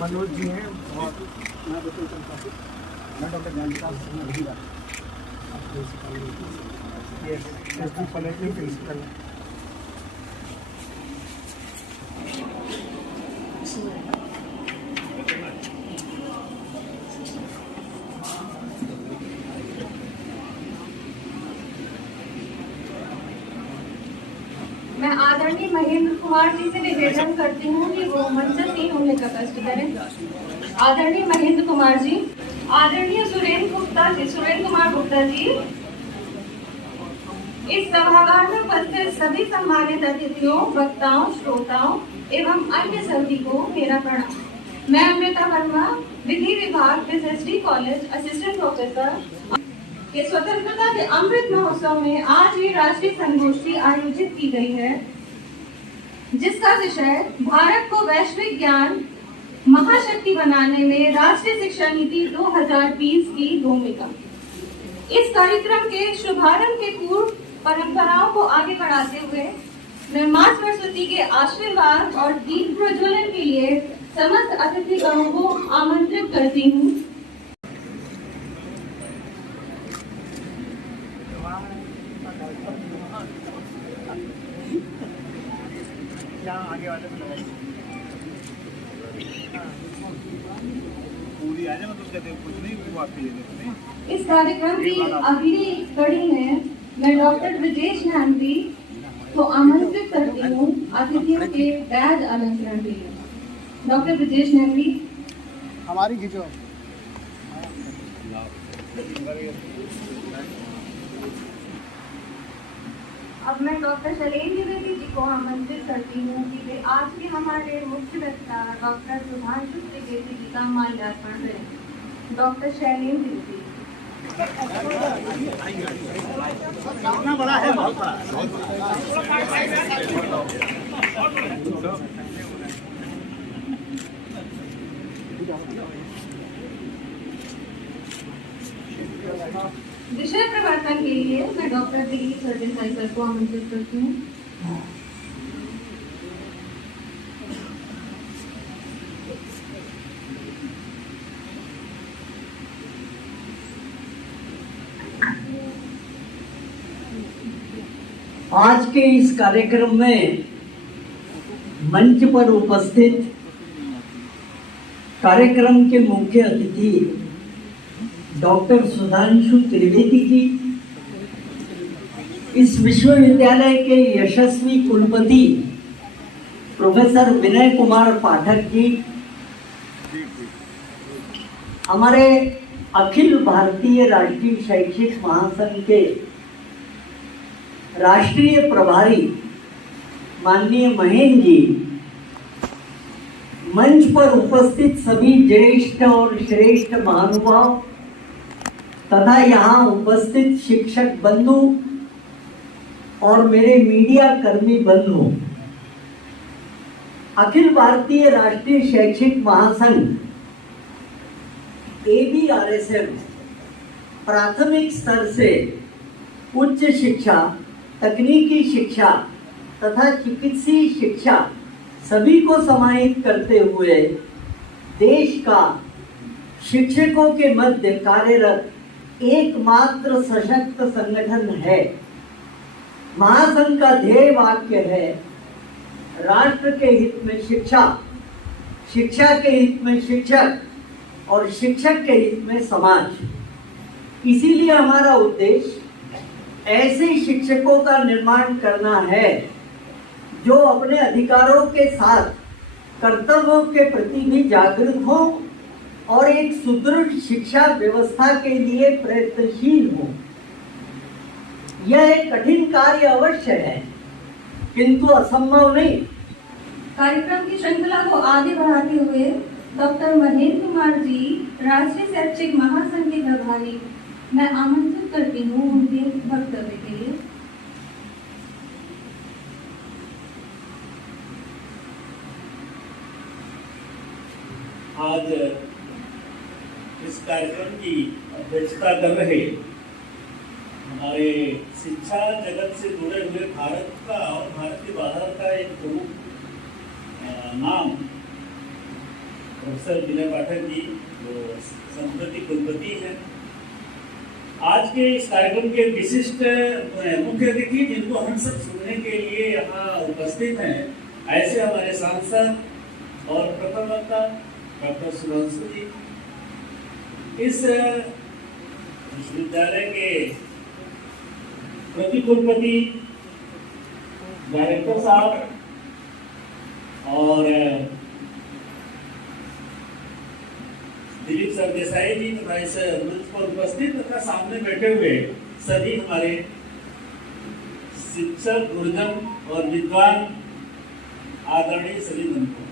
मनोज जी हैं और मैं डॉक्टर ज्ञानप्रकाश प्रिंसिपल। मैं आदरणीय महेंद्र कुमार जी से निवेदन करती हूँ कि वो मंच होने का कष्ट करें। आदरणीय महेंद्र कुमार जी, आदरणीय सुरेंद्र कुमार गुप्ता जी, इस सभागार में उपस्थित सभी सम्मानित अतिथियों, वक्ताओं, श्रोताओं एवं अन्य सभी को मेरा प्रणाम। मैं अमृता वर्मा, विधि विभाग एसएसडी कॉलेज असिस्टेंट प्रोफेसर के स्वतंत्रता के अमृत महोत्सव में आज ये राष्ट्रीय संगोष्ठी आयोजित की गई है, जिसका विषय भारत को वैश्विक ज्ञान महाशक्ति बनाने में राष्ट्रीय शिक्षा नीति 2020 की भूमिका। इस कार्यक्रम के शुभारंभ के पूर्व परंपराओं को आगे बढ़ाते हुए मैं मां सरस्वती के आशीर्वाद और दीप प्रज्वलन के लिए समस्त अतिथिगणों को आमंत्रित करती हूँ। आगे वाले में लगाइए पूरी आ जाए, मतलब कहते कुछ नहीं वो आपकी नहीं। इस कार्यक्रम की अगली कड़ी में मैं डॉक्टर ब्रजेश नैनवी को आमंत्रित करती हूँ अतिथियों के बैज अलंकरण के लिए। डॉक्टर ब्रजेश नैनवी हमारी खींचो। अब मैं डॉक्टर शैलेंद्र द्विवेदी जी को आमंत्रित करती हूँ कि वे आज के हमारे मुख्य वक्ता डॉक्टर सुधांशु त्रिवेदी जी का माल्यार्पण करें। डॉक्टर शैलेंद्र द्विवेदी। कितना बड़ा है? बहुत बड़ा। विषय प्रवर्तन के लिए मैं डॉक्टर दिलीप सरदेसाई सर को आमंत्रित करती हूँ। आज के इस कार्यक्रम में मंच पर उपस्थित कार्यक्रम के मुख्य अतिथि डॉक्टर सुधांशु त्रिवेदी जी, इस विश्वविद्यालय के यशस्वी कुलपति प्रोफेसर विनय कुमार पाठक जी, हमारे अखिल भारतीय राष्ट्रीय शैक्षिक महासंघ के राष्ट्रीय प्रभारी माननीय महेंद्र जी, मंच पर उपस्थित सभी ज्येष्ठ और श्रेष्ठ महानुभाव तथा यहाँ उपस्थित शिक्षक बंधु और मेरे मीडिया कर्मी बंधु, अखिल भारतीय राष्ट्रीय शैक्षिक महासंघ ABRSM प्राथमिक स्तर से उच्च शिक्षा, तकनीकी शिक्षा तथा चिकित्सीय शिक्षा सभी को समाहित करते हुए देश का शिक्षकों के मध्य कार्यरत एकमात्र सशक्त संगठन है। महासंघ का ध्येय वाक्य है, राष्ट्र के हित में शिक्षा, शिक्षा के हित में शिक्षक और शिक्षक के हित में समाज। इसीलिए हमारा उद्देश्य ऐसे शिक्षकों का निर्माण करना है जो अपने अधिकारों के साथ कर्तव्यों के प्रति भी जागरूक हो और एक सुदृढ़ शिक्षा व्यवस्था के लिए प्रयत्नशील हो। यह एक कठिन कार्य अवश्य है, किंतु असंभव नहीं। कार्यक्रम की श्रृंखला को आगे बढ़ाते हुए डॉक्टर महेंद्र कुमार जी, राष्ट्रीय शैक्षिक महासंघ के प्रभारी, मैं आमंत्रित करती हूँ उनके वक्तव्य के लिए। आज इस कार्यक्रम की अध्यक्षता कर रहे हमारे शिक्षा जगत से जुड़े हुए भारत का और भारत के बाहर का एक प्रमुख नाम प्रोफेसर विनय पाठक जी, जो संस्कृति कुलपति हैं। आज के इस कार्यक्रम के विशिष्ट मुख्य अतिथि जिनको हम सब सुनने के लिए यहाँ उपस्थित हैं, ऐसे हमारे सांसद और प्रथम वक्ता डॉक्टर सुधांशु जी, इस विश्वविद्यालय के प्रति कुलपति डायरेक्टर साहब और दिलीप सरदेसाई जी तथा इस मंच पर उपस्थित तथा सामने बैठे हुए सभी हमारे शिक्षक, गुरुजन और विद्वान आदरणीय सभी बंधुओं,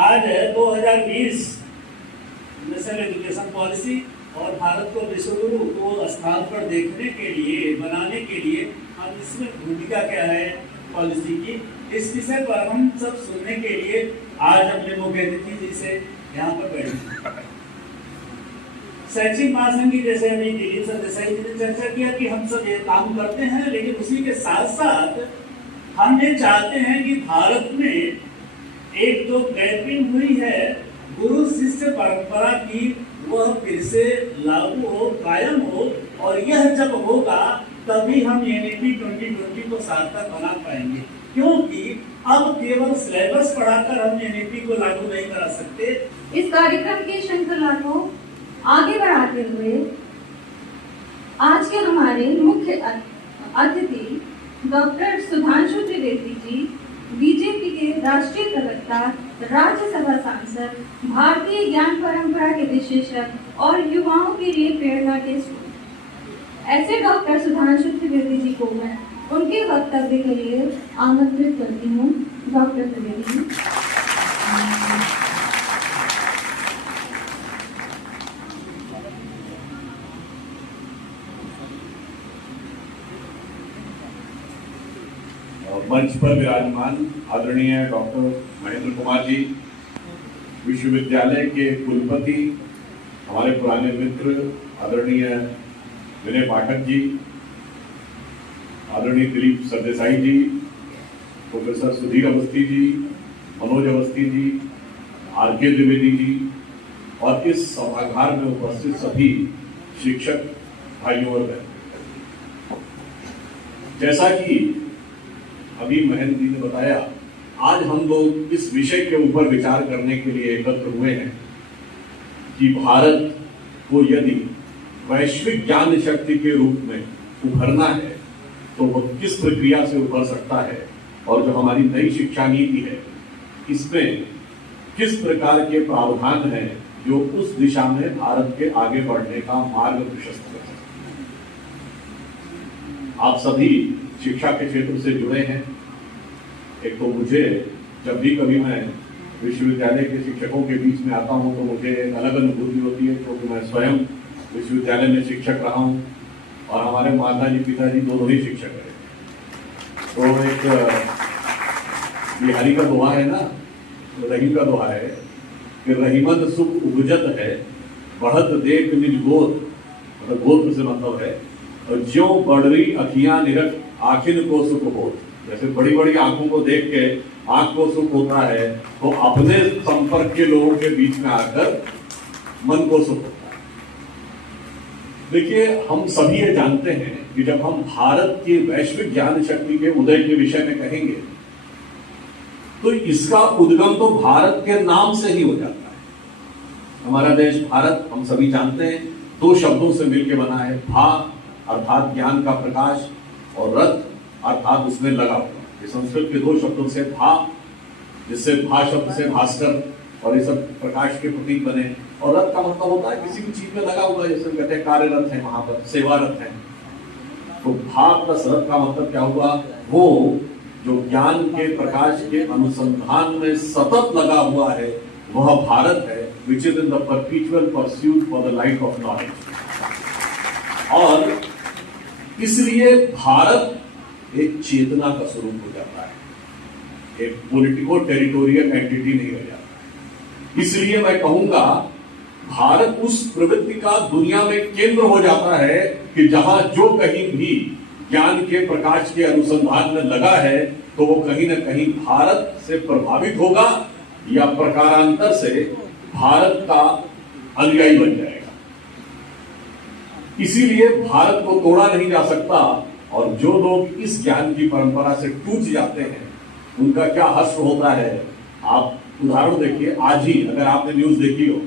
आज 2020 नेशनल एजुकेशन पॉलिसी और भारत को विश्वगुरु को स्थान पर देखने के लिए, बनाने के लिए हम इसमें भूमिका क्या है पॉलिसी की, इस विषय पर हम सब सुनने के लिए आज अपने मुख्य अतिथि जी से यहाँ पर बैठे। शैक्षिक महासंघ की जैसे अभी दिलीप सरदेसाई जी ने चर्चा किया कि हम सब ये काम करते हैं, लेकिन उसी के साथ साथ हम ये चाहते हैं कि भारत में एक जो गैपिंग हुई है गुरु शिष्य परंपरा की, वह फिर से लागू हो, कायम हो, और यह जब होगा तभी हम एनईपी 2020 को सार्थक बना पाएंगे, क्योंकि अब केवल सिलेबस पढ़ाकर हम एनईपी को लागू नहीं करा सकते। इस कार्यक्रम की श्रृंखला को आगे बढ़ाते हुए आज के हमारे मुख्य अतिथि डॉक्टर सुधांशु त्रिवेदी जी, बीजेपी के राष्ट्रीय प्रवक्ता, राज्यसभा सांसद, भारतीय ज्ञान परंपरा के विशेषज्ञ और युवाओं के लिए प्रेरणा के स्रोत, ऐसे डॉक्टर सुधांशु त्रिवेदी जी को मैं उनके वक्तव्य के लिए आमंत्रित करती हूँ। डॉक्टर त्रिवेदी जी। मंच पर विराजमान आदरणीय डॉक्टर महेंद्र कुमार जी, विश्वविद्यालय के कुलपति, हमारे पुराने मित्र आदरणीय विनय पाठक जी, आदरणीय दिलीप सरदेसाई जी, प्रोफेसर सुधीर अवस्थी जी, मनोज अवस्थी जी, आर.के. द्विवेदी जी, और इस सभागार में उपस्थित सभी शिक्षक भाइयों और बहनों, जैसा कि अभी महेंद्र जी ने बताया, आज हम लोग इस विषय के ऊपर विचार करने के लिए एकत्र हुए हैं कि भारत को यदि वैश्विक ज्ञान शक्ति के रूप में उभरना है तो वह किस प्रक्रिया से उभर सकता है, और जो हमारी नई शिक्षा नीति है इसमें किस प्रकार के प्रावधान हैं जो उस दिशा में भारत के आगे बढ़ने का मार्ग प्रशस्त कर सकते हैं। आप सभी शिक्षा के क्षेत्र से जुड़े हैं। एक तो मुझे जब भी कभी मैं विश्वविद्यालय के शिक्षकों के बीच में आता हूं तो मुझे एक अलग अनुभूति होती है, क्योंकि मैं स्वयं विश्वविद्यालय में शिक्षक रहा हूं और हमारे माता जी पिताजी दोनों ही शिक्षक रहे। तो एक बिहारी का दोहा है ना, रहीम का दोहा है कि रहीमत सुख उपजत है, बढ़त देख निज गोद, मतलब गोत्र से मतलब है, और ज्यों बढ़ी अखियां निरख आखिर को सुख हो। जैसे बड़ी बड़ी आंखों को देख के आंख को सुख होता है, तो अपने संपर्क के लोगों के बीच में आकर मन को सुख होता है। देखिए, हम सभी ये जानते हैं कि जब हम भारत की वैश्विक ज्ञान शक्ति के उदय के विषय में कहेंगे तो इसका उद्गम तो भारत के नाम से ही हो जाता है। हमारा देश भारत, हम सभी जानते हैं, दो शब्दों से मिलकर बना है। भा अर्थात ज्ञान का प्रकाश, और रथ अर्थात उसमें लगा हुआ। ये संस्कृत के दो शब्दों से भा, जिससे भा शब्द से भास्कर और ये सब प्रकाश के प्रतीक बने, और रथ का मतलब होता है किसी भी चीज में लगा हुआ, जैसे कहते हैं कार्यरत है, वहां पर सेवारत है। तो भा प्लस रथ का मतलब क्या हुआ? वो जो ज्ञान के प्रकाश के अनुसंधान में सतत लगा हुआ है वह भारत है, which is in the परपीचुअल pursuit for the light of knowledge. और इसलिए भारत एक चेतना का स्वरूप हो जाता है, एक पॉलिटिको टेरिटोरियल एंटिटी नहीं हो जाता। इसलिए मैं कहूंगा भारत उस प्रवृत्ति का दुनिया में केंद्र हो जाता है कि जहां जो कहीं भी ज्ञान के प्रकाश के अनुसंधान में लगा है तो वो कहीं ना कहीं भारत से प्रभावित होगा या प्रकारांतर से भारत का अनुयायी बन जाएगा। इसीलिए भारत को तोड़ा नहीं जा सकता, और जो लोग इस ज्ञान की परंपरा से टूट जाते हैं उनका क्या हश्र होता है। आप उदाहरण देखिए, आज ही अगर आपने न्यूज देखी हो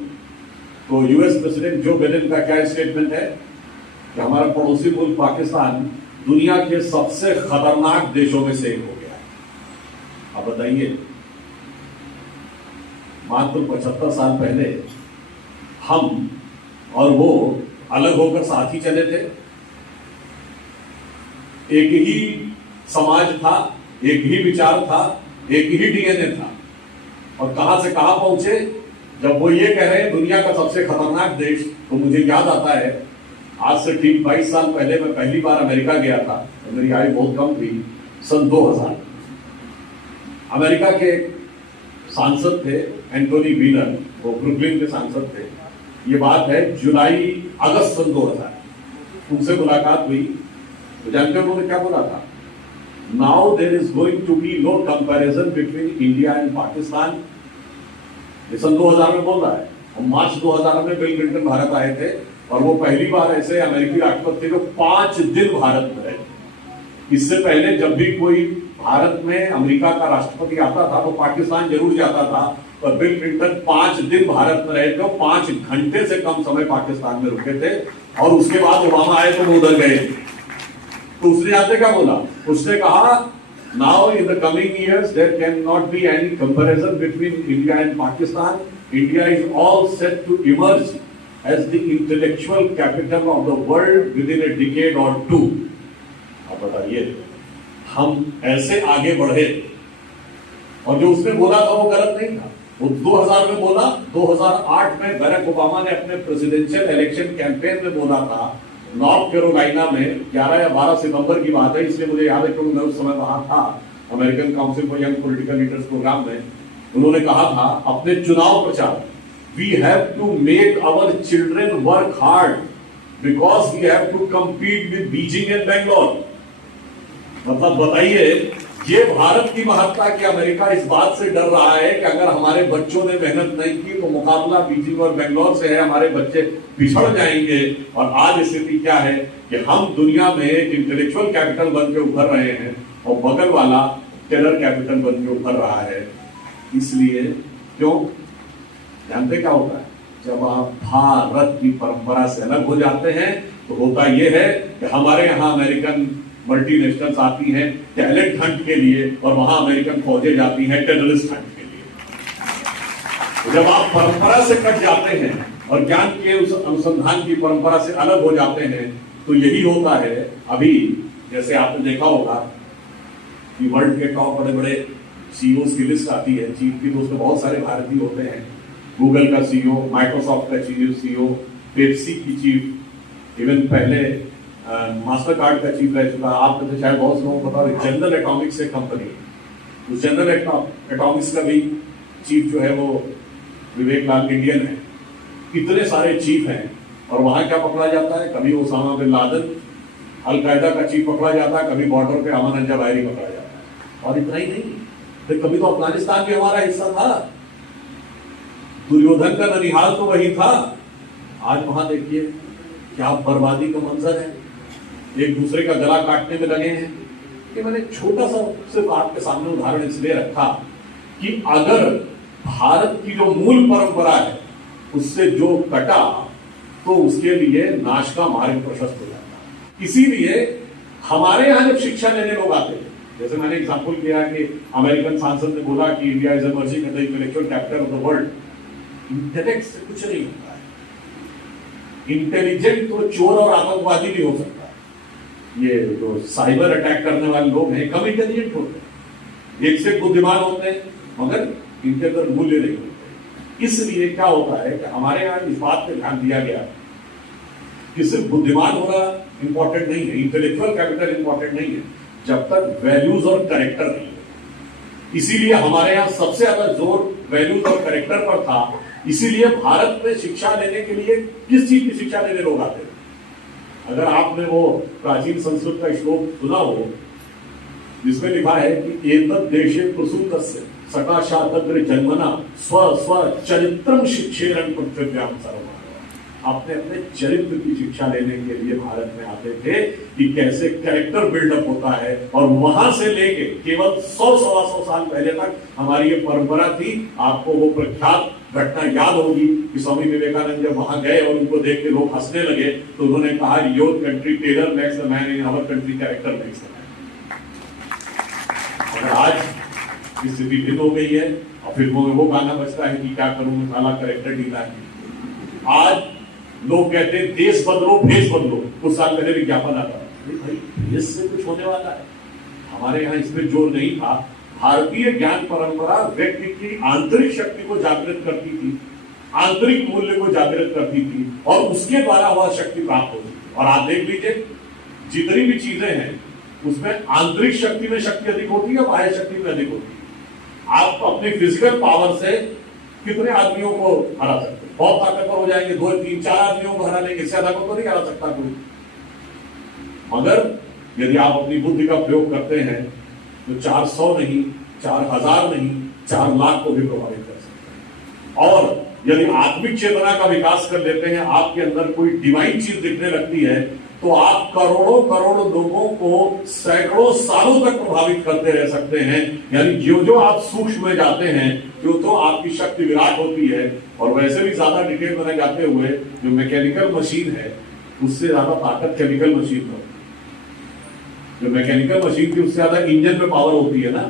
तो यूएस प्रेसिडेंट जो बाइडेन का क्या स्टेटमेंट है कि हमारा पड़ोसी मुल्क पाकिस्तान दुनिया के सबसे खतरनाक देशों में से एक हो गया है। आप बताइए, मात्र 75 साल पहले हम और वो अलग होकर साथ ही चले थे, एक ही समाज था, एक ही विचार था, एक ही डीएनए था, और कहां से कहां पहुंचे। जब वो ये कह रहे हैं दुनिया का सबसे खतरनाक देश, तो मुझे याद आता है आज से ठीक 22 साल पहले मैं पहली बार अमेरिका गया था, तो मेरी आयु बहुत कम थी, सन 2000। अमेरिका के सांसद थे एंटोनी व्हीलर, वो ब्रुकलिन के सांसद थे। ये बात है जुलाई अगस्त सन 2000। उनसे मुलाकात हुई तो जानते हो उन्होंने क्या बोला था? Now there is going to be no comparison between India and Pakistan. ये सन 2000 में बोल रहा है, और मार्च 2000 में बिल क्लिंटन भारत आए थे, और वो पहली बार ऐसे अमेरिकी राष्ट्रपति थे जो 5 दिन भारत में रहे। इससे पहले जब भी कोई भारत में अमेरिका का राष्ट्रपति आता था तो पाकिस्तान जरूर जाता था, और बिल क्लिंटन 5 दिन भारत में रहे थे, 5 घंटे से कम समय पाकिस्तान में रुके थे, और उसके बाद ओबामा आए तो वो उधर गए। तो उसने आते क्या बोला? उसने कहा now in the coming years there can not be any comparison between India and Pakistan. India is all set to emerge as the intellectual capital of the world within a decade और 2। आप बताइए, हम ऐसे आगे बढ़े, और जो उसने बोला था वो गलत नहीं था। वो 2000 में बोला, 2008 में बराक ओबामा ने अपने प्रेसिडेंशियल इलेक्शन कैंपेन में बोला था, नॉर्थ कैरोलिना में 11 या 12 सितंबर की बात है, इसलिए मुझे याद है क्योंकि मैं उस समय वहां था American council for young political leaders program में। उन्होंने कहा था अपने चुनाव प्रचार, we have to make our children work hard because we have to compete with Beijing and Bangalore. मतलब बताइए, ये भारत की महत्ता कि अमेरिका इस बात से डर रहा है कि अगर हमारे बच्चों ने मेहनत नहीं की तो मुकाबला बीजिंग और बेंगलोर से है, हमारे बच्चे पिछड़ जाएंगे। और आज स्थिति क्या है कि हम दुनिया में एक इंटेलेक्चुअल कैपिटल बन के उभर रहे हैं, और बगल वाला टेरर कैपिटल बन के उभर रहा है। इसलिए क्यों? जानते क्या होता है? जब आप भारत की परंपरा से अलग हो जाते हैं तो होता यह है कि हमारे यहाँ अमेरिकन मल्टीनेशनल्स आती हैं टैलेंट हंट के लिए, और वहां अमेरिकन फौजें जाती हैं टेररिस्ट हंट के लिए। तो जब आप परंपरा से कट जाते हैं और ज्ञान के उस अनुसंधान की परंपरा से अलग हो जाते हैं तो यही होता है। अभी जैसे आपने देखा होगा कि वर्ल्ड के टॉप बड़े बड़े सीईओ की लिस्ट आती है, चीफ की, तो उसमें बहुत सारे भारतीय होते हैं। गूगल का सीईओ, माइक्रोसॉफ्ट का सीईओ, पेप्सी की चीफ, इवन पहले मास्टर कार्ड का चीफ रह चुका। आप तो शायद बहुत लोगों को पता है जनरल एटॉमिक्स एक कंपनी, उस जनरल एटॉमिक्स का भी चीफ जो है वो विवेक लाल इंडियन है। इतने सारे चीफ हैं, और वहां क्या पकड़ा जाता है? कभी ओसामा बिन लादेन, अलकायदा का चीफ पकड़ा जाता है, कभी बॉर्डर पे अमन अंजा बाहरी पकड़ा जाता है। और इतना ही नहीं, फिर कभी तो अफगानिस्तान भी हमारा हिस्सा था, दुर्योधन का ननिहाल तो वही था। आज वहां देखिए क्या बर्बादी का मंजर है, एक दूसरे का गला काटने में लगे हैं। कि मैंने छोटा सा सिर्फ आपके सामने उदाहरण इसलिए रखा कि अगर भारत की जो मूल परंपरा है उससे जो कटा तो उसके लिए नाश का मार्ग प्रशस्त हो जाता। इसीलिए हमारे यहाँ जब शिक्षा लेने लोग आते हैं, जैसे मैंने एग्जाम्पल किया कि अमेरिकन सांसद ने बोला कि India is emerging in the intellectual capital of the world. Intellect से कुछ नहीं होता है। इंटेलिजेंट तो चोर और आतंकवादी भी हो सकता है। ये जो साइबर अटैक करने वाले लोग हैं कम इंटेलिजेंट होते हैं, एक से बुद्धिमान होते हैं, मगर इनके अंदर मूल्य नहीं होते। इसलिए क्या होता है कि हमारे यहाँ इस बात पे ध्यान दिया गया कि सिर्फ बुद्धिमान होना इंपॉर्टेंट नहीं है, इंटेलेक्चुअल कैपिटल इंपॉर्टेंट नहीं है, जब तक वैल्यूज और कैरेक्टर नहीं है। इसीलिए हमारे यहाँ सबसे ज्यादा जोर वैल्यूज और कैरेक्टर पर था इसीलिए भारत में शिक्षा लेने के लिए किस चीज की शिक्षा लेने लोग आते हैं? अगर आपने वो प्राचीन संस्कृत का श्लोक सुना हो जिसमें लिखा है कि एतद् देशे प्रसूतस्य सकाशातग्र जन्मना स्व स्व चरित्रम शिक्षेरन पृथ्व्याम सर्वमानव। अपने अपने चरित्र की शिक्षा लेने के लिए भारत में आते थे कि कैसे कैरेक्टर बिल्डअप होता है, और वहां से लेके केवल 100-125 साल पहले तक हमारी ये परंपरा थी। आपको वो प्रख्यात घटना याद होगी कि स्वामी विवेकानंद जब वहां गए और उनको देख के लोग हंसने लगे तो उन्होंने कहा, your country tailor makes the man in our country character makes the man. अगर आज की स्थिति भिन्न हो गई है और फिल्मों में वो गाना बजता है कि क्या करूं मैं साला कैरेक्टर ढीला है। आज लोग कहते हैं देश बदलो भेष बदलो। कुछ साल पहले विज्ञापन आता है, भाई भेष से कुछ होने वाला है? हमारे यहाँ इसमें जोर नहीं था। भारतीय ज्ञान परंपरा व्यक्ति की आंतरिक शक्ति को जागृत करती थी, आंतरिक मूल्य को जागृत करती थी और उसके द्वारा वह शक्ति प्राप्त होती थी। और आप देख लीजिए जितनी भी चीजें हैं उसमें आंतरिक शक्ति में शक्ति अधिक होती है, बाह्य शक्ति में अधिक होती है। आप अपनी फिजिकल पावर से कितने आदमियों को हरा सकते हैं? बहुत ताकतवर हो जाएंगे, 2, 3, 4 आदमियों को हरा लेंगे, इससे ज्यादा को तो नहीं हरा सकता कोई। मगर यदि आप अपनी बुद्धि का प्रयोग करते हैं तो 400 नहीं, 4000 नहीं, 4 लाख को भी प्रभावित कर सकते हैं। और यदि आत्मिक चेतना का विकास कर लेते हैं, आपके अंदर कोई डिवाइन चीज दिखने लगती है, तो आप करोड़ों करोड़ लोगों को सैकड़ों सालों तक प्रभावित करते रह सकते हैं। यानी जो जो आप सूक्ष्म में जाते हैं तो आपकी शक्ति विराट होती है। और वैसे भी ज्यादा डिटेल में जाते हुए जो मैकेनिकल मशीन है उससे ज्यादा ताकत केमिकल मशीन में होती है। जो मैकेनिकल मशीन थी उससे ज्यादा इंजन में पावर होती है ना।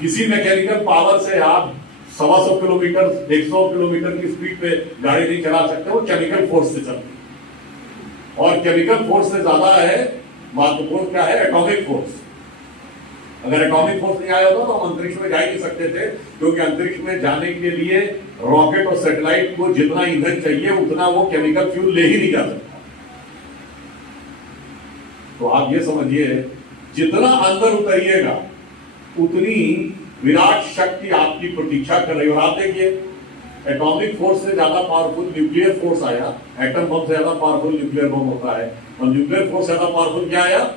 किसी मैकेनिकल पावर से आप 125 किलोमीटर 100 किलोमीटर की स्पीड पे गाड़ी नहीं चला सकते, वो केमिकल फोर्स से चलती है। और केमिकल फोर्स से ज्यादा है महत्वपूर्ण क्या है? Atomic force. अगर एटॉमिक फोर्स नहीं आया होता तो हम अंतरिक्ष में जा ही नहीं सकते थे, क्योंकि अंतरिक्ष में जाने के लिए रॉकेट और सैटेलाइट को जितना ईंधन चाहिए उतना वो केमिकल फ्यूल ले ही नहीं जा सकता। तो आप ये समझिए जितना अंदर उतरिएगा उतनी विराट शक्ति आपकी प्रतीक्षा कर रही है। और आप देखिए एटॉमिक फोर्स से ज्यादा पावरफुल न्यूक्लियर फोर्स आया, एटम बम से ज्यादा पावरफुल न्यूक्लियर बम होता है, और न्यूक्लियर फोर्स से ज्यादा पावरफुल क्या आया?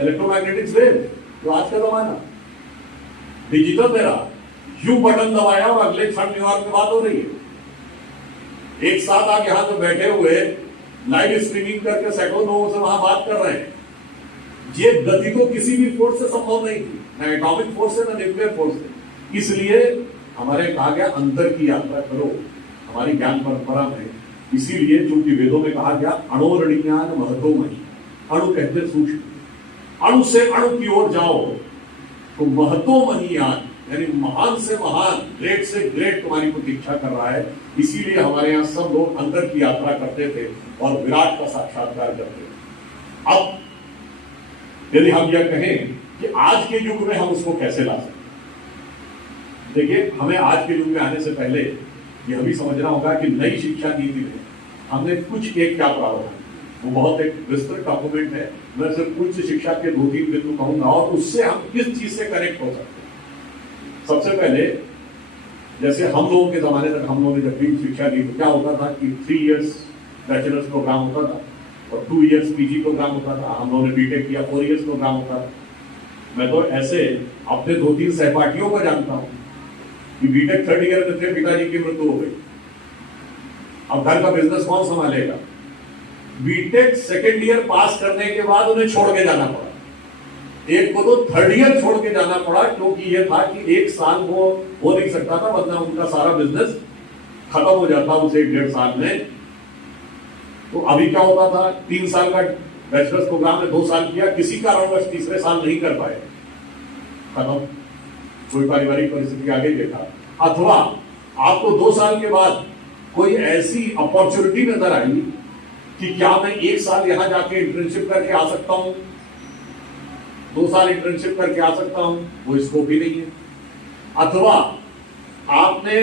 Electromagnetic wave. तो आज का जमाना डिजिटल मेरा यू बटन दबाया और अगले क्षण न्यूयॉर्क में बात हो रही है। एक साथ आप यहां तो बैठे हुए लाइव स्ट्रीमिंग करके सैकड़ों लोगों से वहां बात कर रहे हैं। ये गति तो किसी भी फोर्स से संभव नहीं थी, ना एटॉमिक फोर्स से ना न्यूक्लियर फोर्स से। इसलिए हमारे कहा गया अंतर की यात्रा करो हमारी ज्ञान परंपरा में। इसीलिए चूंकि वेदों में कहा गया अणोरणीयान महतोमयी, अणु कहते सूक्ष्म, अणु से अणु की ओर जाओ तो महतोमहीयान यानी महान से महान, ग्रेट से ग्रेट तुम्हारी प्रतीक्षा कर रहा है। इसीलिए हमारे यहाँ सब लोग अंदर की यात्रा करते थे और विराट का साक्षात्कार करते थे। अब यदि हम यह कहें कि आज के युग में हम उसको कैसे ला सकते, देखिए हमें आज के युग में आने से पहले यह भी समझना होगा कि नई शिक्षा नीति में हमने कुछ एक क्या प्रावधान, वो बहुत एक विस्तृत डॉक्यूमेंट है। मैं सिर्फ उच्च शिक्षा के 2-3 बिंदु कहूंगा और उससे हम किस चीज से कनेक्ट हो सकते हैं। सबसे पहले जैसे हम लोगों के जमाने तक हम लोगों ने जब भी शिक्षा दी तो क्या होता था कि 3 इयर्स बैचलर्स प्रोग्राम होता था और 2 इयर्स पीजी प्रोग्राम होता था। हम लोगों ने बीटेक किया, 4 इयर्स प्रोग्राम होता था। मैं तो ऐसे अपने 2-3 सहपाठियों को जानता हूं कि बीटेक 3rd ईयर में थे, पिताजी की मृत्यु हो गई, अब घर का बिजनेस कौन संभालेगा। बीटेक 2nd ईयर पास करने के बाद उन्हें छोड़ के जाना पड़ा। एक को तो 3rd ईयर छोड़ के जाना पड़ा क्योंकि यह था कि 1 साल वो हो नहीं सकता था, वरना उनका सारा बिजनेस खत्म हो जाता उस 1-1.5 साल में। तो अभी क्या होता था, 3 साल का बैचलर्स प्रोग्राम में 2 साल किया, किसी कारणवश तीसरे साल नहीं कर पाए, खत्म, कोई पारिवारिक परिस्थिति आगे देखा। अथवा आपको 2 साल के बाद कोई ऐसी अपॉर्चुनिटी नजर आई कि क्या मैं 1 साल यहां जाके इंटर्नशिप करके आ सकता हूं, 2 साल इंटर्नशिप करके आ सकता हूं, वो स्कोप ही नहीं है। अथवा आपने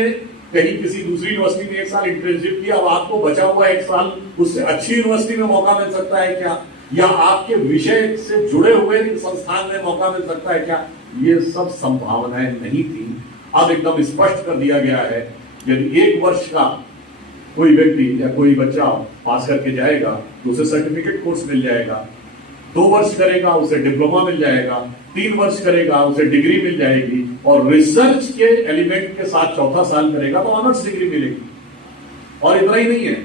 कहीं किसी दूसरी यूनिवर्सिटी में 1 साल इंटर्नशिप किया, अब आपको बचा हुआ 1 साल उससे अच्छी यूनिवर्सिटी में मौका मिल सकता है क्या, या आपके विषय से जुड़े हुए संस्थान में मौका मिल सकता है क्या, ये सब संभावनाएं नहीं थी। अब एकदम स्पष्ट कर दिया गया है यदि 1 वर्ष का कोई व्यक्ति या कोई बच्चा पास करके जाएगा तो उसे सर्टिफिकेट कोर्स मिल जाएगा, 2 वर्ष करेगा उसे डिप्लोमा मिल जाएगा, 3 वर्ष करेगा उसे डिग्री मिल जाएगी, और रिसर्च के एलिमेंट के साथ 4था साल करेगा तो ऑनर्स डिग्री मिलेगी। और इतना ही नहीं है,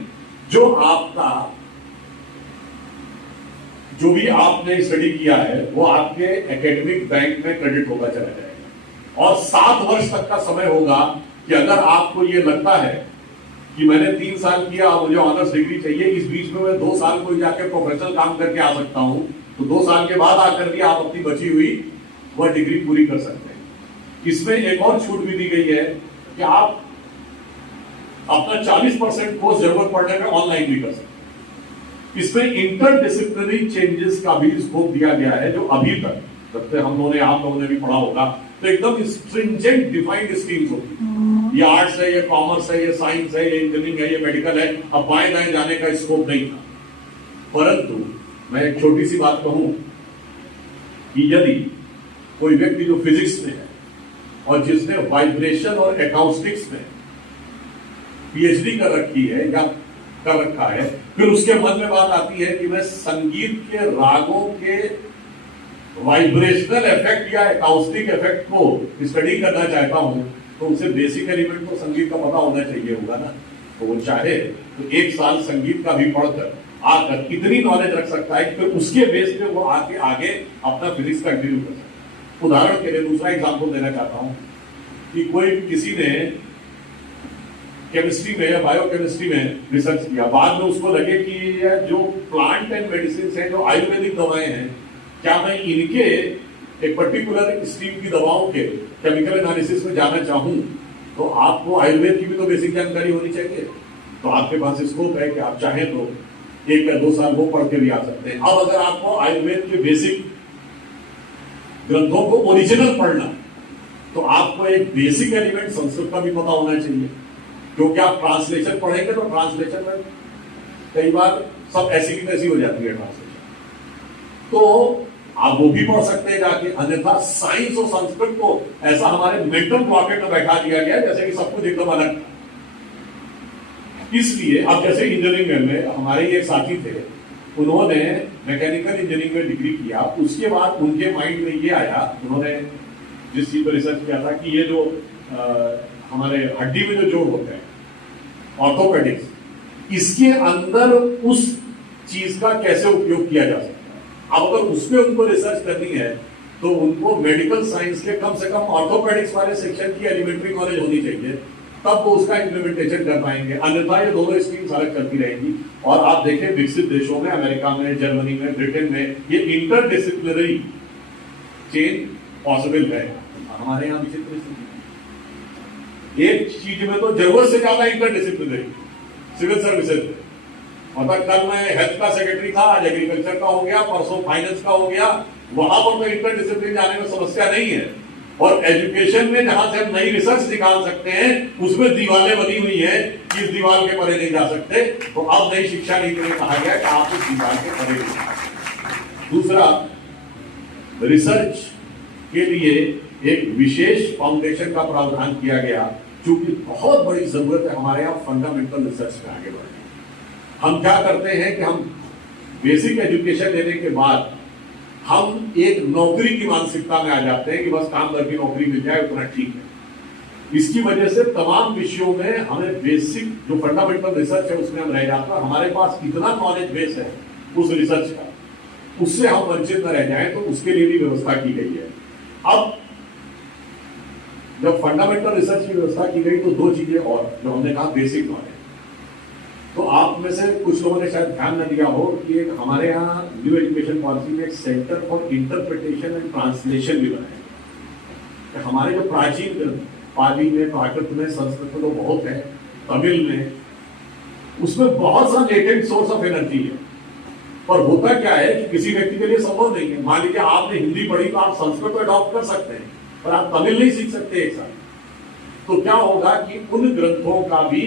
जो भी आपने स्टडी किया है वो आपके एकेडमिक बैंक में क्रेडिट होगा चला जाएगा। और 7 वर्ष तक का समय होगा कि अगर आपको ये लगता है कि मैंने 3 साल किया, मुझे ऑनर्स डिग्री चाहिए, इस बीच में मैं 2 साल कोई जाके प्रोफेशनल काम करके आ सकता हूं, तो 2 साल के बाद आकर भी आप अपनी बची हुई वह डिग्री पूरी कर सकते हैं। इसमें एक और छूट भी दी गई है कि आप अपना 40% कोर्स जरूरत पड़ने में ऑनलाइन भी कर सकते हैं। इसमें इंटरडिसिप्लिनरी चेंजेस का भी स्कोप दिया गया है, जो अभी तक जब से आप लोगों ने भी पढ़ा होगा तो एकदम स्ट्रिंजेंट डिफाइंड स्ट्रीम्स होती है। ये आर्ट्स है, ये कॉमर्स है, ये साइंस है, ये इंजीनियरिंग है, ये मेडिकल है, अब बाएं दाएं जाने का स्कोप नहीं था। परंतु मैं एक छोटी सी बात कहूं कि यदि कोई व्यक्ति जो फिजिक्स में है और जिसने वाइब्रेशन और एकॉस्टिक्स में पीएचडी कर रखी है या कर रखा है, फिर उसके मन में बात आती है कि मैं संगीत के रागों के वाइब्रेशनल इफेक्ट या एकॉस्टिक इफेक्ट को स्टडी करना चाहता हूं, तो उसे बेसिक एलिमेंट तो संगीत का पता होना चाहिए होगा ना। तो वो चाहे तो 1 साल संगीत का भी पढ़कर आकर इतनी नॉलेज रख सकता है कि फिर उसके बेस पे वो आगे अपना फिजिक्स कंटिन्यू कर सकता है। उदाहरण के लिए दूसरा एग्जाम्पल देना चाहता हूं कि किसी ने केमिस्ट्री में या बायोकेमिस्ट्री में रिसर्च किया, बाद में उसको लगे कि जो प्लांट एंड मेडिसिन है, जो आयुर्वेदिक दवाएं हैं, क्या मैं इनके एक पर्टिकुलर स्ट्रीम की दवाओं के केमिकल एनालिसिस में जाना चाहूं, तो आपको आयुर्वेद की भी तो बेसिक जानकारी होनी चाहिए। तो आपके पास स्कोप है कि आप चाहें तो 1 या 2 साल वो पढ़ के भी आ सकते हैं। अब अगर आपको आयुर्वेद के बेसिक ग्रंथों को ओरिजिनल पढ़ना, तो आपको एक बेसिक एलिमेंट संस्कृत का भी पता होना चाहिए, क्योंकि आप ट्रांसलेशन पढ़ेंगे तो ट्रांसलेशन में कई बार सब ऐसी की तैसी हो जाती है ट्रांसलेशन, तो आप वो भी पढ़ सकते हैं जाके। अन्यथा साइंस और संस्कृत को ऐसा हमारे मेंटल पॉकेट में बैठा दिया गया जैसे कि सब कुछ एकदम अलग था। इसलिए अब जैसे इंजीनियरिंग में हमारे एक साथी थे, उन्होंने मैकेनिकल इंजीनियरिंग में डिग्री किया, उसके बाद उनके माइंड में ये आया, उन्होंने जिस चीज पर रिसर्च किया था कि ये जो हमारे हड्डी में जो जोड़ होते हैं ऑर्थोपेडिक्स, इसके अंदर उस चीज का कैसे उपयोग किया जा सकता है। अब अगर उसमें उनको रिसर्च करनी है तो उनको मेडिकल साइंस के कम से कम ऑर्थोपेडिक्स वाले सेक्शन की एलिमेंट्री नॉलेज होनी चाहिए, तब वो उसका इम्प्लीमेंटेशन कर पाएंगे। अन्यथा ये दोनों स्कीम्स अलग चलती रहेंगी। और आप देखें विकसित देशों में, अमेरिका में, जर्मनी में, ब्रिटेन में, ये इंटरडिसिप्लिनरी चेंज पॉसिबल है। हमारे यहाँ विचित्र स्थिति, एक चीज में तो जरूरत से ज्यादा इंटरडिसिप्लिनरी, सिविल सर्विसेज में, मतलब कल मैं हेल्थ का सेक्रेटरी था, आज एग्रीकल्चर का हो गया, परसों फाइनेंस का हो गया, वहां पर तो इंटरडिसिप्लिन जाने में समस्या नहीं है। और एजुकेशन में जहां से हम नई रिसर्च निकाल सकते हैं, उसमें दीवारें बनी हुई है कि इस दीवार के परे नहीं जा सकते। तो अब नई शिक्षा नीति में कहा गया कि आप इस दीवार के परे नहीं। दूसरा, रिसर्च के लिए एक विशेष फाउंडेशन का प्रावधान किया गया, क्योंकि बहुत बड़ी जरूरत है हमारे यहाँ फंडामेंटल रिसर्च में आगे बढ़ने। हम क्या करते हैं कि हम बेसिक एजुकेशन लेने के बाद हम एक नौकरी की मानसिकता में आ जाते हैं कि बस काम करके नौकरी मिल जाए उतना ठीक है। इसकी वजह से तमाम विषयों में हमें बेसिक जो फंडामेंटल रिसर्च है उसमें हम रह जाते हैं। हमारे पास इतना नॉलेज बेस है उस रिसर्च का, उससे हम वंचित न रह जाएं, तो उसके लिए भी व्यवस्था की गई है। अब जब फंडामेंटल रिसर्च की व्यवस्था की गई तो 2 चीजें और जो हमने कहा, बेसिक नॉलेज। तो आप में से कुछ लोगों ने शायद ध्यान न दिया हो कि हमारे यहाँ न्यू एजुकेशन पॉलिसी में एक centre for interpretation and translation भी बनाया। हमारे जो प्राचीन ग्रंथ, पाली में, प्राकृत में, संस्कृत में तो बहुत है, तमिल में, उसमें बहुत सा लेटेंट सोर्स ऑफ एनर्जी है। पर होता क्या है कि किसी व्यक्ति के लिए संभव नहीं है। मान लीजिए आपने हिंदी पढ़ी तो आप संस्कृत को अडॉप्ट कर सकते हैं, पर आप तमिल नहीं सीख सकते एक साथ। तो क्या होगा कि उन ग्रंथों का भी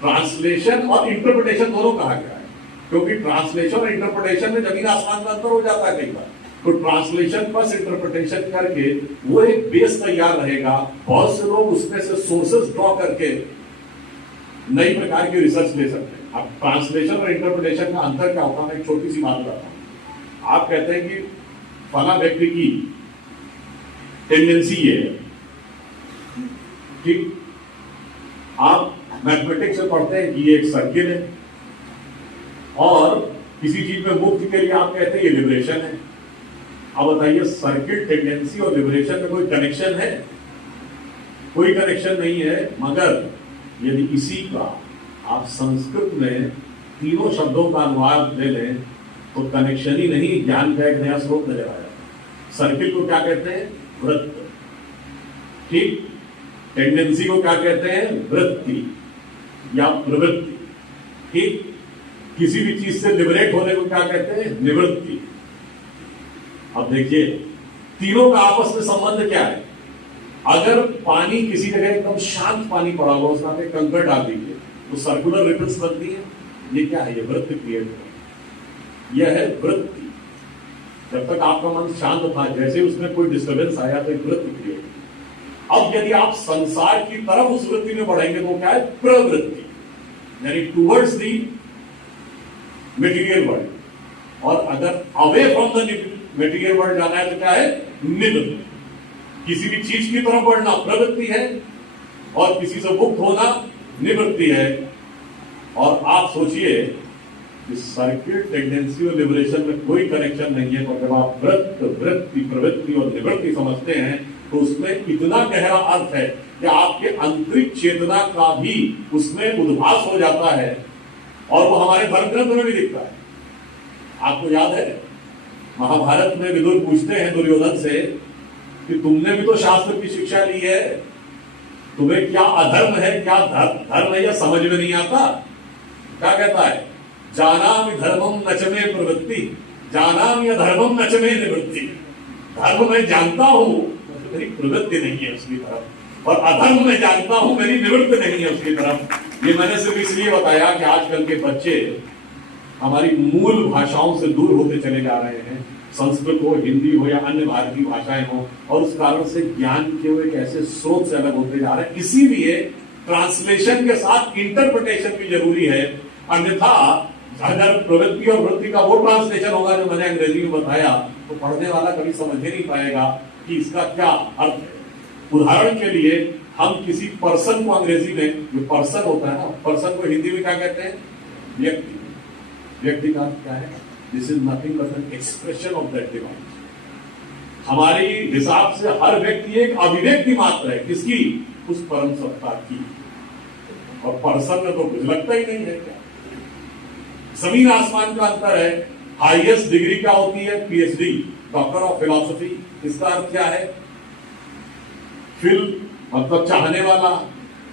ट्रांसलेशन और इंटरप्रिटेशन दोनों कहा गया है, क्योंकि ट्रांसलेशन और इंटरप्रिटेशन में जमीन आसमान का अंतर हो जाता है कई बार। तो ट्रांसलेशन प्लस इंटरप्रिटेशन करके वो एक बेस तैयार रहेगा। बहुत से लोग उसमें से सोर्सेस ड्रॉ करके नई प्रकार की रिसर्च ले सकते हैं। अब ट्रांसलेशन और इंटरप्रिटेशन का अंतर क्या होता है, मैं एक छोटी सी बात बताता हूं। आप कहते हैं कि फला व्यक्ति की टेंडेंसी ये है कि आप मैथमेटिक्स से पढ़ते हैं कि ये एक सर्किल है, और किसी चीज में मुक्ति के लिए आप कहते हैं ये लिबरेशन है। अब बताइए, सर्किट, टेंडेंसी और लिबरेशन में कोई कनेक्शन है? कोई कनेक्शन नहीं है। मगर यदि इसी का आप संस्कृत में तीनों शब्दों का अनुवाद ले लें तो कनेक्शन ही नहीं, ज्ञान का एक नया स्रोत नजर आया। सर्किल को क्या कहते हैं? वृत्त। ठीक। टेंडेंसी को क्या कहते हैं? वृत्ति या प्रवृत्ति। ठीक। किसी भी चीज से लिबरेट होने को क्या कहते हैं? निवृत्ति। अब देखिए, तीनों का आपस में संबंध क्या है? अगर पानी किसी जगह एकदम शांत पानी पड़ा हुआ, उसमें आप एक कंकड़ डाल दीजिए तो सर्कुलर रिपल्स बनती है। ये क्या है? ये वृत्त क्रिएट हो, यह है वृत्ति। जब तक आपका मन शांत था, जैसे उसमें कोई डिस्टर्बेंस आया तो एक वृत्ति क्रिएट। अब यदि आप संसार की तरफ उस वृत्ति में बढ़ेंगे तो क्या है? प्रवृत्ति, यानी टूवर्ड्स दी मटेरियल वर्ल्ड। और अगर away from the material world जाना है तो क्या है? निवृत्ति। किसी भी चीज की तरफ बढ़ना प्रवृत्ति है, और किसी से मुक्त होना निवृत्ति है। और आप सोचिए कि सर्किट, टेंडेंसी और लिबरेशन में कोई कनेक्शन नहीं है, पर जब आप वृत्त, वृत्ति, प्रवृत्ति और निवृत्ति समझते हैं तो उसमें इतना गहरा अर्थ है कि आपके आंतरिक चेतना का भी उसमें उद्भास हो जाता है, और वो हमारे धर्म ग्रंथ में भी दिखता है। आपको याद है, महाभारत में विदुर पूछते हैं दुर्योधन से कि तुमने भी तो शास्त्र की शिक्षा ली है, तुम्हें क्या अधर्म है, क्या धर्म है, यह समझ में नहीं आता। क्या कहता है? जानामि धर्मम न च मे प्रवृत्ति, जानामि अधर्मम न च मे निवृत्ति। धर्म मैं जानता हूं, मेरी प्रवृत्ति नहीं है उसकी तरफ, और अधर्म मैं जानता हूं, मेरी निवृत्ति नहीं है उसकी तरफ। ये मैंने सिर्फ इसलिए बताया कि आजकल के बच्चे हमारी मूल भाषाओं से दूर होते चले जा रहे हैं, संस्कृत हो, हिंदी हो या अन्य भारतीय भाषाएं हो, और उस कारण से ज्ञान के वो एक ऐसे स्रोत से अलग होते जा रहे हैं। इसीलिए ट्रांसलेशन के साथ इंटरप्रिटेशन भी जरूरी है, अन्यथा अगर प्रवृत्ति और वृत्ति का वो ट्रांसलेशन होगा जो मैंने अंग्रेजी में बताया, तो पढ़ने वाला कभी समझ ही नहीं पाएगा कि इसका क्या अर्थ है। उदाहरण के लिए, हम किसी पर्सन को अंग्रेजी में, जो पर्सन होता है ना, पर्सन को हिंदी में क्या कहते हैं? व्यक्ति। व्यक्ति का अर्थ क्या है? This is nothing but an expression of that divine. हमारी हिसाब से हर व्यक्ति एक अभिव्यक्ति मात्र है, किसकी? उस परम सत्ता की। और पर्सन में तो कुछ लगता ही नहीं है। क्या जमीन आसमान का अंतर है। हाईएस्ट डिग्री क्या होती है? PhD, doctor of philosophy. इसका अर्थ क्या है? फिल मतलब चाहने वाला,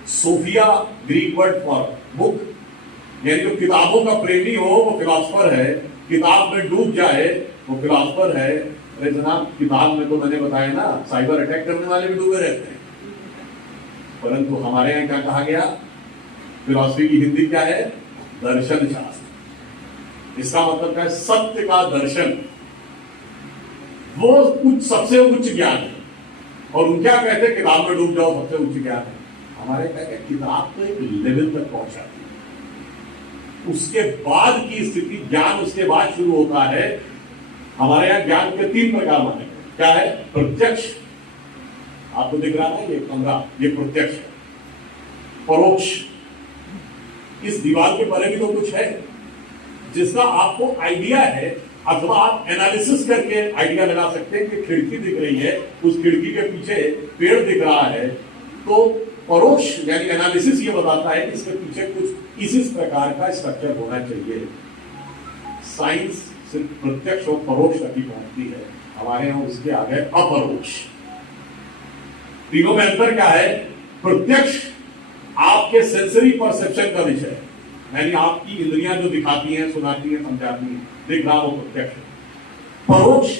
sophia Greek word for book, यानी जो किताबों का प्रेमी हो वो फिलॉसफर है, किताब में डूब जाए वो फिलॉसफर है। अरे जनाब, किताब में तो मैंने बताया ना, साइबर अटैक करने वाले भी डूबे रहते हैं। परंतु हमारे यहां क्या कहा गया? फिलॉसफी की हिंदी क्या है? दर्शन शास्त्र। इसका मतलब क्या है? सत्य का दर्शन। वो कुछ सबसे उच्च ज्ञान है। और उन क्या कहते हैं? किताब में डूब जाओ, सबसे उच्च ज्ञान है। हमारे कहते हैं किताब तो एक लेवल तक पहुंचाती है, उसके बाद की स्थिति ज्ञान उसके बाद शुरू होता है। हमारे यहां ज्ञान के 3 प्रकार माने गए। क्या है? प्रत्यक्ष, आपको दिख रहा है ये कमरा, ये प्रत्यक्ष है। परोक्ष, इस दीवार के परे भी तो कुछ है जिसका आपको आइडिया है, अथवा आप एनालिसिस करके आइडिया लगा सकते हैं कि खिड़की दिख रही है, उस खिड़की के पीछे पेड़ दिख रहा है। तो परोक्ष यानी एनालिसिस ये बताता है कि इसके पीछे कुछ इसी प्रकार का स्ट्रक्चर होना चाहिए। साइंस सिर्फ प्रत्यक्ष और परोक्ष तक ही पहुंचती है, हमारे यहां उसके आगे अपरोक्ष। तीनों में अंतर क्या है? प्रत्यक्ष आपके सेंसरी परसेप्शन का विषय है, यानी आपकी इंद्रियां जो दिखाती हैं, सुनाती हैं, समझाती हैं, दिख रहा वो प्रत्यक्ष। परोक्ष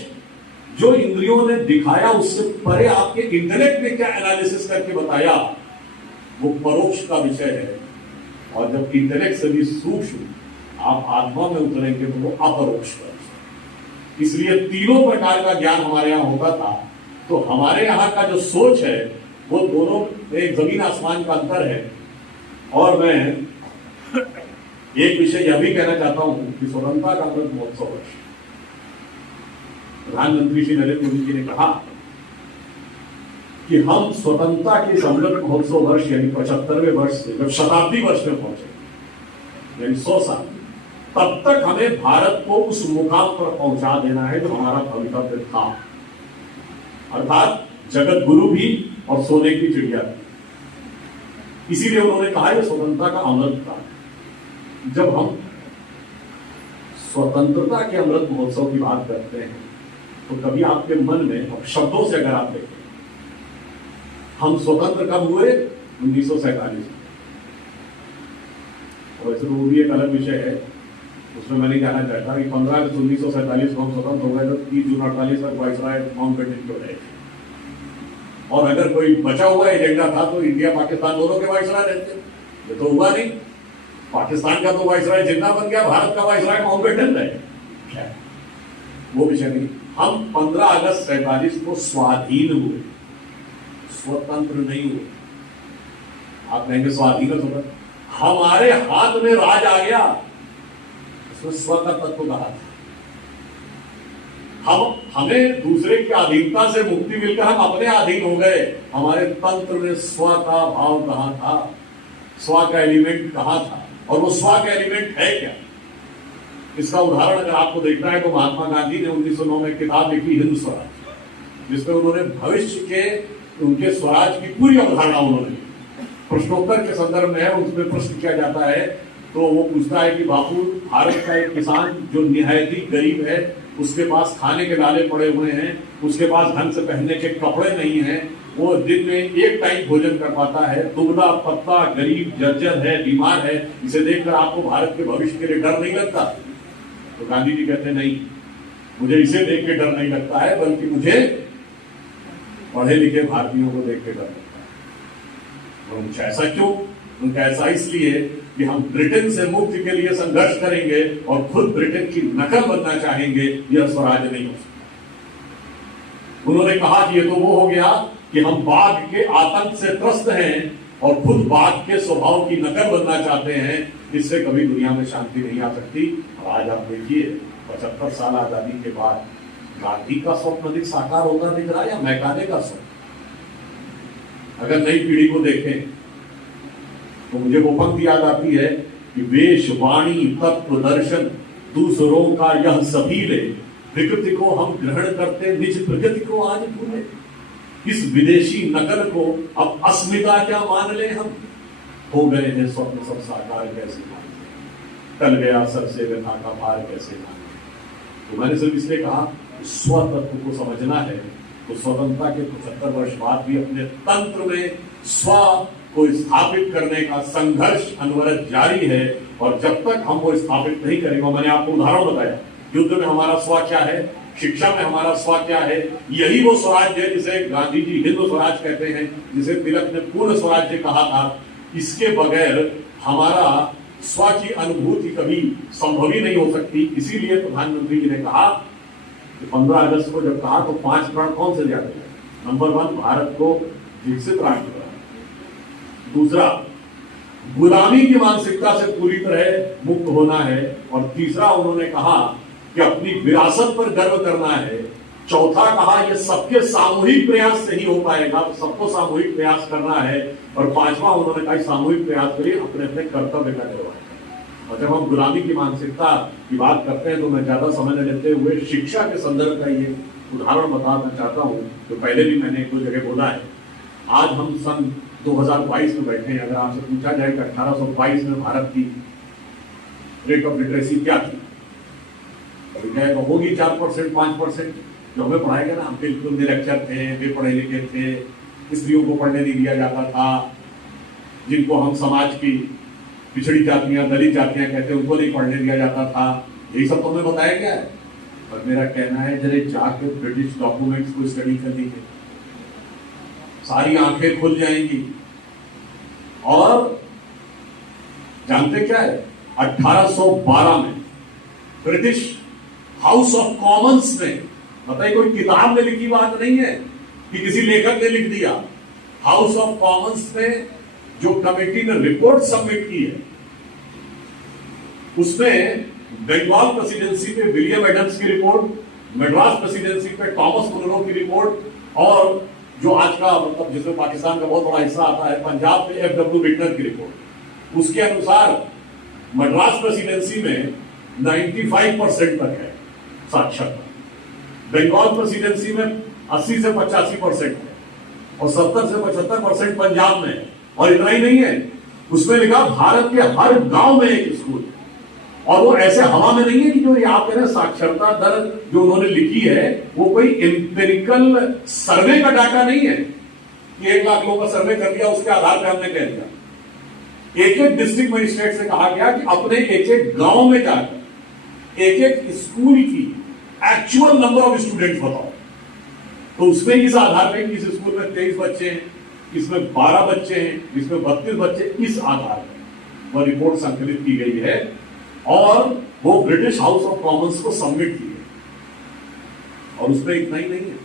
जो इंद्रियों ने दिखाया उससे परे आपके इंटेलेक्ट ने क्या एनालिसिस करके बताया, वो परोक्ष का विषय है। और जब इंटेलेक्ट से भी सूक्ष्म आप आत्मा में उतरेंगे तो वो अपरोक्ष का विषय। इसलिए तीनों प्रकार का ज्ञान हमारे यहां होता था। तो हमारे यहां का जो सोच है वो दोनों में एक जमीन आसमान का अंतर है। और मैं एक विषय यह भी कहना चाहता हूं कि स्वतंत्रता का अमृत महोत्सव वर्ष, प्रधानमंत्री श्री नरेंद्र मोदी जी ने कहा कि हम स्वतंत्रता के अमृत महोत्सव वर्ष यानी 75वें वर्ष से जब शताब्दी वर्ष में पहुंचे यानी 100 साल, तब तक हमें भारत को उस मुकाम पर पहुंचा देना है जो हमारा भवितव्य था, अर्थात जगत गुरु भी और सोने की चिड़िया भी। इसीलिए उन्होंने कहा यह स्वतंत्रता का अमृत था। जब हम स्वतंत्रता के अमृत महोत्सव की बात करते हैं तो कभी आपके मन में, अब शब्दों से अगर आप देखें, हम स्वतंत्र कब हुए? 1947। वैसे तो वो भी एक अलग विषय है, उसमें मैं नहीं कहना चाहता कि 15 अगस्त 1947 को हम स्वतंत्र हो गए तो 30 जून 48 तक वायसराय माउंटबेटन को रहे। और अगर कोई बचा हुआ एजेंडा था तो इंडिया पाकिस्तान दोनों के वायसराय रहते, ये तो हुआ नहीं। पाकिस्तान का तो वायसराय जिन्ना बन गया, भारत का वायसराय माउंटबेटन रहे, वो विषय नहीं। हम 15 अगस्त 47 को स्वाधीन हुए, स्वतंत्र नहीं हुए। आप कहेंगे स्वाधीन स्वतंत्र, हमारे हाथ में राज आ गया, उसमें स्व का तत्व कहा था। हमें दूसरे की अधीनता से मुक्ति मिलकर हम अपने अधीन हो गए। हमारे तंत्र में स्व का भाव कहां था, स्व का एलिमेंट कहां था, और वो स्व का एलिमेंट है क्या? इसका उदाहरण अगर आपको देखना है तो महात्मा गांधी ने 1909 में किताब लिखी हिंद स्वराज, जिसमें उन्होंने भविष्य के उनके स्वराज की पूरी अवधारणा उन्होंने प्रश्नोत्तर के संदर्भ में है, उसमें प्रश्न किया जाता है तो वो पूछता है कि बापू, भारत का एक किसान जो निहायत ही गरीब है, उसके पास खाने के डाले पड़े हुए हैं, उसके पास ढंग से पहनने के कपड़े नहीं हैं, वो दिन में एक टाइम भोजन कर पाता है, दुबला पत्ता, गरीब, जर्जर है, बीमार है, इसे देखकर आपको भारत के भविष्य के लिए डर नहीं लगता? तो गांधी जी कहते नहीं, मुझे इसे देख के डर नहीं लगता है, बल्कि मुझे पढ़े लिखे भारतीयों को देख के डर लगता है। उनका ऐसा क्यों? उनका ऐसा इसलिए कि हम ब्रिटेन से मुक्ति के लिए संघर्ष करेंगे और खुद ब्रिटेन की नकल बनना चाहेंगे, यह स्वराज नहीं हो सकता। उन्होंने कहा कि यह तो वो हो गया कि हम बाघ के आतंक से त्रस्त हैं और खुद बाघ के स्वभाव की नकल बनना चाहते हैं, इससे कभी दुनिया में शांति नहीं आ सकती। आज आप देखिए 75 साल आजादी के बाद गांधी का स्वप्न अधिक साकार होता दिख रहा है या मैकाले का स्वप्न? अगर नई पीढ़ी को देखें तो मुझे वो पंक्ति याद आती है कि वेश वाणी तत्व दर्शन दूसरों का यह सभी ले, विकृति को हम ग्रहण करते निज प्रकृति को आज भूले। इस विदेशी नकल को अब अस्मिता क्या मान ले हम, हो गए हैं स्वप्न सब साकार कैसे मान, टल गया सर से व्यथा का भार कैसे मान। तो मैंने सिर्फ इसलिए कहा स्व तत्व को समझना है तो स्वतंत्रता के 75 वर्ष बाद भी अपने तंत्र में स्व को स्थापित करने का संघर्ष अनवरत जारी है। और जब तक हम वो स्थापित नहीं करेंगे, मैंने आपको उदाहरण बताया, युद्ध में हमारा स्व क्या है, शिक्षा में हमारा स्व क्या है, यही वो स्वराज्य है जिसे गांधी जी हिंदू स्वराज कहते हैं, जिसे तिलक ने पूर्ण स्वराज्य कहा था। इसके बगैर हमारा स्व की अनुभूति कभी संभव ही नहीं हो सकती। इसीलिए प्रधानमंत्री जी ने कहा कि 15 अगस्त को जब कहा तो 5 प्रण कौन से जाते हैं? नंबर 1, भारत को विकसित राष्ट्र बनाना। दूसरा, गुलामी की मानसिकता से पूरी तरह मुक्त होना है। और तीसरा, उन्होंने कहा कि अपनी विरासत पर गर्व करना है। चौथा कहा यह सबके सामूहिक प्रयास से ही हो पाएगा, सबको सामूहिक प्रयास करना है। और पांचवा उन्होंने कहा सामूहिक प्रयास करिए, अपने अपने कर्तव्य का निर्वहन। और जब हम गुलामी की मानसिकता की बात करते हैं तो मैं ज्यादा समय लेते हुए शिक्षा के संदर्भ का ये उदाहरण बताना चाहता हूँ, जो पहले भी मैंने एक दो जगह बोला है। आज हम सन 2022 में बैठे हैं। अगर आपसे पूछा जाए कि 1822 में भारत की रेट ऑफ लिटरेसी क्या थी, तो होगी 4%, 5%। जो हमें पढ़ाया गया ना, हम बिल्कुल निरक्षर थे, वे पढ़े लिखे थे, स्त्रियों को पढ़ने नहीं दिया जाता था, जिनको हम समाज की पिछड़ी जातियां, दलित जातियां कहते हैं, उनको नहीं पढ़ने दिया जाता था। यही सब तो हमें बताया गया है। और मेरा कहना है जरा जाके ब्रिटिश डॉक्यूमेंट्स को स्टडी कर लीजिए, सारी आंखें खुल जाएंगी। और जानते क्या है, 1812 में ब्रिटिश हाउस ऑफ कॉमन्स ने, बताइए कोई किताब में लिखी बात नहीं है कि किसी लेखक ने लिख दिया, हाउस ऑफ कॉमन्स ने जो कमेटी ने रिपोर्ट सबमिट की है उसमें बंगाल प्रेसिडेंसी पे विलियम एडम्स की रिपोर्ट, मद्रास प्रेसिडेंसी पे टॉमस मुनरो की रिपोर्ट और जो आज का मतलब जिसमें पाकिस्तान का बहुत बड़ा हिस्सा आता है पंजाब पे एफडब्ल्यू विटनर की रिपोर्ट, उसके अनुसार मद्रास प्रेसिडेंसी में 95% तक है साक्षरता, बंगाल प्रेसिडेंसी में 80 से 85% है और 70 से 75% पंजाब में है। और इतना ही नहीं है, उसमें लिखा भारत के हर गांव में एक स्कूल, और वो ऐसे हवा में नहीं है कि जो ये आप कह रहे हैं साक्षरता दर जो उन्होंने लिखी है वो कोई एम्पिरिकल सर्वे का डाटा नहीं है कि 1 लाख लोगों का सर्वे कर दिया उसके आधार पर हमने कह दिया। एक एक डिस्ट्रिक्ट मजिस्ट्रेट से कहा गया कि अपने एक एक गांव में जाकर एक एक स्कूल की एक्चुअल नंबर ऑफ स्टूडेंट्स बताओ, तो उसमें इस आधार पर इस स्कूल में 23 बच्चे हैं, इसमें 12 बच्चे हैं, इसमें 32 बच्चे, इस आधार पर वह रिपोर्ट संकलित की गई है और वो ब्रिटिश हाउस ऑफ कॉमन्स को सबमिट की है। और उसमें इतना ही नहीं है,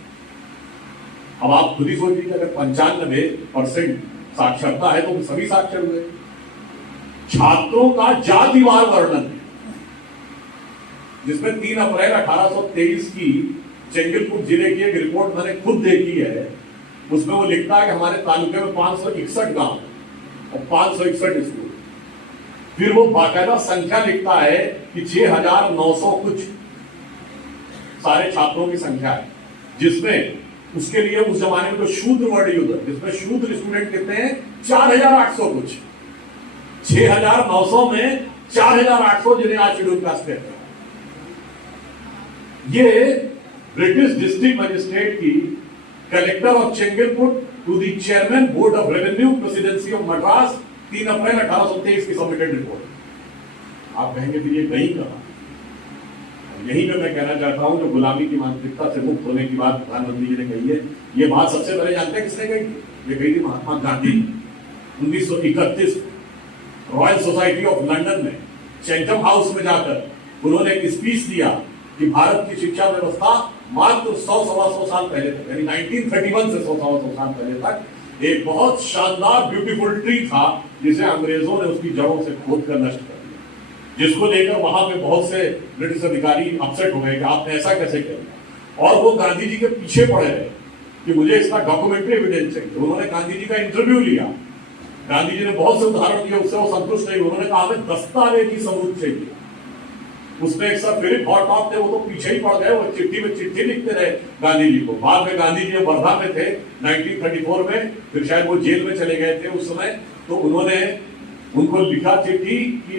अब आप खुद ही सोच लीजिए अगर 95% साक्षरता है तो सभी साक्षर हुए। छात्रों का जातिवार वर्णन है जिसमें 3 अप्रैल 1823 की चेंगलपुर जिले की एक रिपोर्ट मैंने खुद देखी है, उसमें वो लिखता है कि हमारे तालुके में 561 गांव और 561 स्कूल। फिर वो बाकायदा संख्या लिखता है कि 6,900 कुछ सारे छात्रों की संख्या है, जिसमें उसके लिए उस जमाने में तो शूद्र वर्ड युद्ध जिसमें शूद्र स्टूडेंट कितने हैं 4,800 कुछ, 6,900 में 4,800 जिन्हें आज शेड्यूल कास्ट कहते हैं। ये ब्रिटिश डिस्ट्रिक्ट मजिस्ट्रेट की collector of Chengalpur to the chairman board of revenue presidency of Madras 3 April 1823 की सबमिटेड रिपोर्ट। आप कहेंगे कि ये कहीं कहा, यही पे मैं कहना चाहता हूं जो गुलामी की मानसिकता से मुक्त होने की बात प्रधानमंत्री जी ने कही है, ये बात सबसे पहले जानते हैं किसने कही थी? ये कही थी Mahatma Gandhi 1931 royal society of London में चैथम हाउस में जाकर उन्होंने एक स्पीच दिया कि भारत की शिक्षा व्यवस्था मात्र 100-125 साल पहले तक यानी 1931 से 100-125 साल पहले तक एक बहुत शानदार ब्यूटीफुल ट्री था जिसे अंग्रेजों ने उसकी जड़ों से खोद कर नष्ट कर दिया, जिसको लेकर वहां पे बहुत से ब्रिटिश अधिकारी अपसेट हो गए कि आपने ऐसा कैसे कर दिया। और वो गांधी जी के पीछे पड़े रहे कि मुझे इसका डॉक्यूमेंट्री एविडेंस चाहिए। उन्होंने गांधी जी का इंटरव्यू लिया, गांधी जी ने बहुत से उदाहरण दिए, उससे वो संतुष्ट नहीं। उन्होंने कहा हमें दस्तावेजी सबूत चाहिए। उसमें एक सर फिलिप हॉटॉप थे, वो तो पीछे ही पड़ गए, वो चिट्ठी में चिट्ठी लिखते रहे गांधी जी को। बाद में गांधी जी वर्धा में थे 1934 में, फिर शायद वो जेल में चले गए थे उस समय, तो उन्होंने उनको लिखा चिट्ठी कि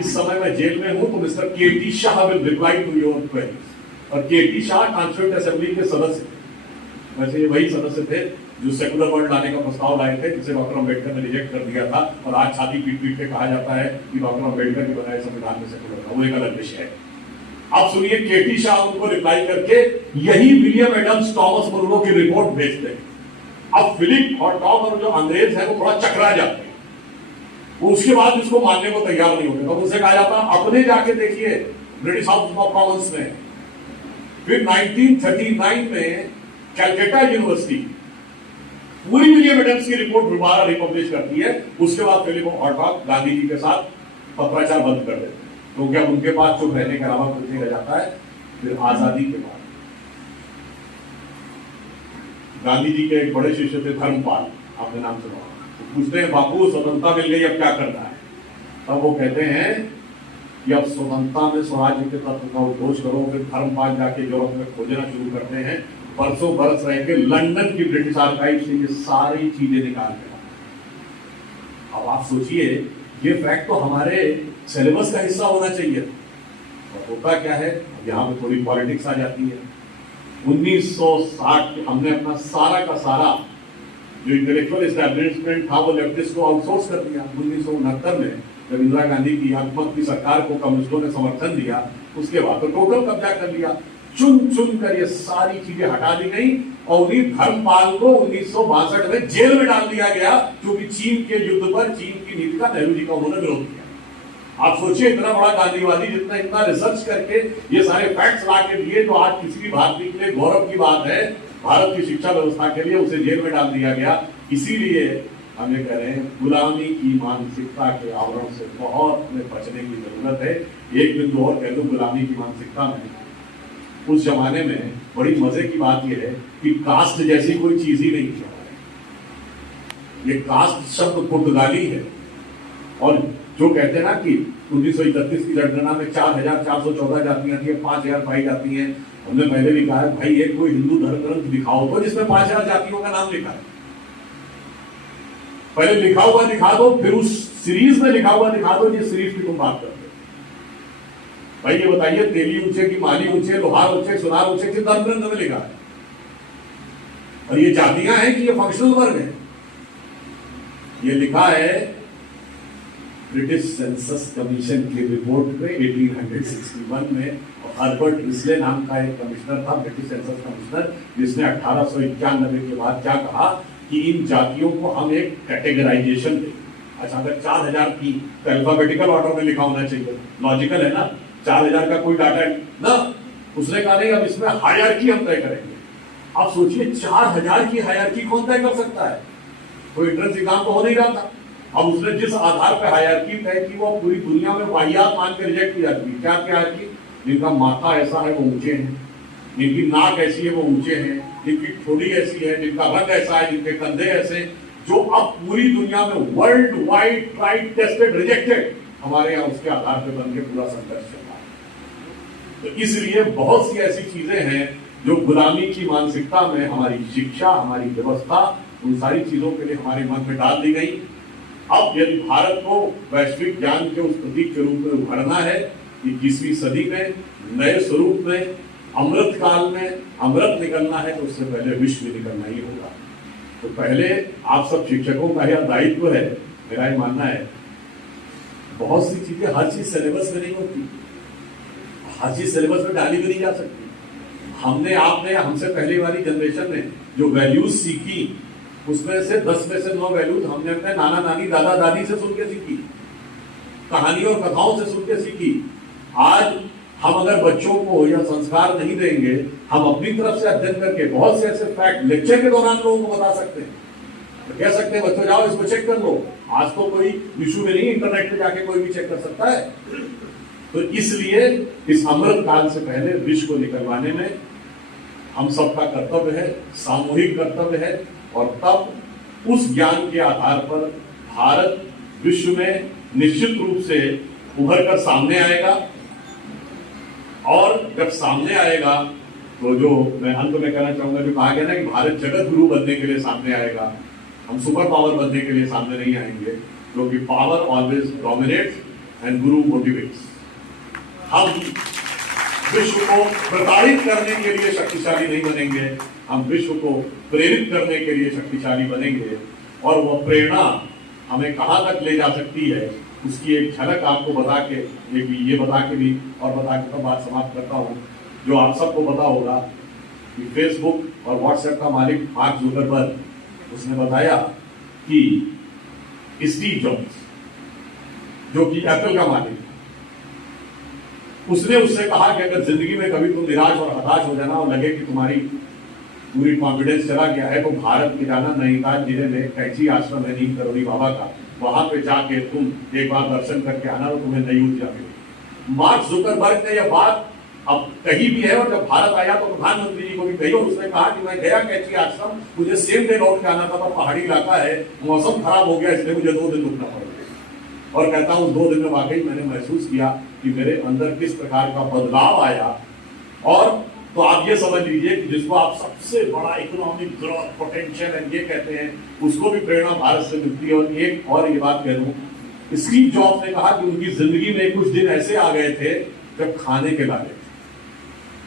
इस समय मैं जेल में हूं तो mister K T. Shah will reply to your queries. और के.टी. शाह कॉन्स्टिट्यूएंट असेंबली के सदस्य थे, वैसे ये वही सदस्य थे जो सेकुलर वर्ल्ड लाने का प्रस्ताव लाए थे जिसे डॉक्टर अम्बेडकर ने रिजेक्ट कर दिया था। और आज छाती पीट पीट के कहा जाता है कि डॉक्टर अम्बेडकर के बनाए संविधान में सेकुलर था, वो एक अलग विषय है। अब सुनिए, के.टी. शाह उनको रिप्लाई करके यही विलियम एडम्स टॉमस मुनरो की रिपोर्ट भेजते हैं। अब फिलिप और टॉम और जो अंग्रेज है वो थोड़ा चकरा जाते हैं, वो उसके बाद इसको मानने को तैयार नहीं होते। तब उनसे कहा जाता अपने जाके देखिए ब्रिटिश हाउस ऑफ कॉमन्स में। फिर 1939 में कैलकाटा यूनिवर्सिटी पूरी विलियम एडम्स की रिपोर्ट दोबारा रिपब्लिश करती है। उसके बाद फिलिप हॉटॉक गांधी जी के साथ पत्राचार बंद कर देते हैं, क्योंकि अब उनके पास चुप रहने के अलावा कुछ नहीं रह जाता है। फिर आजादी के बाद गांधी जी के एक बड़े शिष्य थे धर्मपाल, आपने नाम सुना, तो पूछते हैं बापू स्वतंत्रता मिल गई अब क्या करना है? तब वो कहते हैं कि अब स्वतंत्रता में स्वराज्य के तत्व का उद्घोष करो। फिर धर्मपाल जाके यूरोप में खोजना शुरू करते हैं, बरसों बरस रहेंगे, लंदन की ब्रिटिश आर्काइव से ये सारी चीजें निकाल के। अब आप सोचिए, ये फैक्ट तो हमारे सिलेबस का हिस्सा होना चाहिए। और होता क्या है, यहाँ पे थोड़ी पॉलिटिक्स आ जाती है। 1960 हमने अपना सारा का सारा जो इंटेलेक्चुअल एस्टैब्लिशमेंट था वो लेफ्टिस्ट को आउटसोर्स कर दिया। 1969 में जब इंदिरा गांधी की हुकूमत की सरकार को कम्युनिस्टों ने समर्थन दिया, उसके बाद तो टोटल कब्जा कर लिया। चुन चुन कर ये सारी चीजें हटा दी गई और उन्हीं धर्मपाल को 1962 में जेल में डाल दिया गया, क्योंकि चीन के युद्ध पर चीन की नीति का नेहरू जी का उन्होंने विरोध किया। आप सोचिए, इतना बड़ा गांधीवादी जितना इतना रिसर्च करके ये सारे फैक्ट्स ला के दिए, तो आज किसी भी भारतीय के लिए गौरव की बात है। भारत की शिक्षा व्यवस्था के लिए उसे जेल में डाल दिया गया। इसीलिए हम ये कह रहे हैं गुलामी की मानसिकता के आवरण से बहुत हमें बचने की जरूरत है। एक बिंदु और कह दूं गुलामी की मानसिकता में, उस जमाने में बड़ी मजे की बात यह है कि कास्ट जैसी कोई चीज ही नहीं थी। ये कास्ट शब्द पुर्तगाली है, और जो कहते हैं ना कि 1931 की जनगणना में 4,414 जातियां थी, 5,000 पाई जाती हैं। हमने पहले भी कहा है भाई एक कोई हिंदू धर्म ग्रंथ दिखाओ तो जिसमें 5,000 जातियों का नाम लिखा है, पहले लिखा हुआ दिखा दो, फिर उस सीरीज में लिखा हुआ दिखा दो जिस सीरीज की तुम बात करते हो। भाई ये बताइए तेली ऊंचे की माली ऊंचे, लोहार ऊंचे, सुनार ऊंचे, किस धर्म ग्रंथ में लिखा है? और ये जातियां हैं कि ये फंक्शनल वर्ग है? ये लिखा है ब्रिटिश सेंसस कमीशन की रिपोर्ट में 1861 में। हर्बर्ट रिस्ले नाम का एक कमिश्नर था, ब्रिटिश सेंसस कमिश्नर, जिसने 1891 के बाद क्या कहा कि इन जातियों को हम एक कैटेगराइजेशन दें। अच्छा, अगर 4,000 की तो अल्फाबेटिकल ऑर्डर में लिखा होना चाहिए, लॉजिकल है ना, 4,000 का कोई डाटा ना। उसने कहा नहीं, अब इसमें हायरार्की हम तय करेंगे। आप सोचिए 4,000 की हायरार्की कौन तय कर सकता है? कोई एंट्रेंस एग्जाम तो हो नहीं रहा था। अब उसने जिस आधार पर हायरार्की तय की वो पूरी दुनिया में वाहियात मान के रिजेक्ट की जाती है। क्या क्या है? जिनका माथा ऐसा है वो ऊंचे हैं, जिनकी नाक ऐसी है वो ऊंचे हैं, जिनकी ठोड़ी ऐसी है, जिनका रंग ऐसा है, जिनके कंधे ऐसे, जो अब पूरी दुनिया में world wide tried tested rejected, हमारे यहाँ उसके आधार पर बन के पूरा संघर्ष चल रहा है। तो इसलिए बहुत सी ऐसी चीजें हैं जो गुलामी की मानसिकता में हमारी शिक्षा, हमारी व्यवस्था, उन सारी चीजों के लिए हमारे मन में डाल दी गई। अब यदि भारत को वैश्विक ज्ञान के उस प्रतीक के रूप में उभरना है, 21वीं सदी में नए स्वरूप में, अमृत काल में अमृत निकलना है, तो उससे पहले विश्व निकलना ही होगा। तो पहले आप सब शिक्षकों का यह दायित्व है, मेरा ये मानना है। बहुत सी चीजें, हर चीज सिलेबस में नहीं होती, हर चीज सिलेबस में डाली भी नहीं जा सकती। हमने, आपने, हमसे पहले वाली जनरेशन ने जो वैल्यूज सीखी, उसमें से 10 में से 9 वैल्यूज हमने अपने नाना नानी दादा दादी से सुन के सीखी, कहानियों और कथाओं से सुन के सीखी। आज हम अगर बच्चों को यह संस्कार नहीं देंगे, हम अपनी तरफ से अध्ययन करके बहुत से ऐसे फैक्ट लेक्चर के दौरान लोगों को बता सकते हैं, तो कह सकते हैं बच्चों जाओ इसको चेक कर लो। आज तो कोई इशू में नहीं, इंटरनेट पे जाके कोई भी चेक कर सकता है। तो इसलिए इस अमृत काल से पहले विश्व को निकलवाने में हम सबका कर्तव्य है, सामूहिक कर्तव्य है। और तब उस ज्ञान के आधार पर भारत विश्व में निश्चित रूप से उभर कर सामने आएगा। और जब सामने आएगा तो जो मैं अंत में कहना चाहूंगा, जो कहा गया ना कि भारत जगत गुरु बनने के लिए सामने आएगा, हम सुपर पावर बनने के लिए सामने नहीं आएंगे, क्योंकि power always dominates and Guru motivates. हम विश्व को प्रताड़ित करने के लिए शक्तिशाली नहीं बनेंगे, हम विश्व को प्रेरित करने के लिए शक्तिशाली बनेंगे। और वह प्रेरणा हमें कहां तक ले जा सकती है, उसकी एक झलक आपको बता के, ये बता के भी और बता के तो बात समाप्त करता हूं। जो आप सबको पता होगा कि फेसबुक और व्हाट्सएप का मालिक मार्क जुकरबर्ग, उसने बताया कि स्टीव जॉब्स, जो कि एप्पल का मालिक, उसने उससे कहा कि अगर जिंदगी में कभी तुम निराश और हताश हो जाना और लगे कि तुम्हारी पूरी कॉन्फिडेंस चला गया है, तो भारत में जाना, नैनीताल जिले में कैची आश्रम है नीम करोड़ी बाबा का, वहां पे जाके तुम एक बार दर्शन करके आना तो तुम्हें नई ऊर्जा मिलेगी। मार्क जुकरबर्ग ने यह बात अब कही भी है, और जब भारत आया तो प्रधानमंत्री जी को भी कही, और उसने कहा कि मैं गया कैची आश्रम, मुझे सेम डे लौट के आना था, पर पहाड़ी इलाका है, मौसम खराब हो गया, इसलिए मुझे 2 दिन रुकना पड़ गया। और कहता हूं 2 दिन में वाकई मैंने महसूस किया कि मेरे अंदर किस प्रकार का बदलाव आया। और तो आप ये समझ लीजिए कि जिसको आप सबसे बड़ा इकोनॉमिक ग्रोथ पोटेंशियल है ये कहते हैं, उसको भी प्रेरणा भारत से मिलती है। और एक और ये बात कह दूं, स्टीव जॉब्स ने कहा कि उनकी जिंदगी में कुछ दिन ऐसे आ गए थे जब खाने के लायक थे।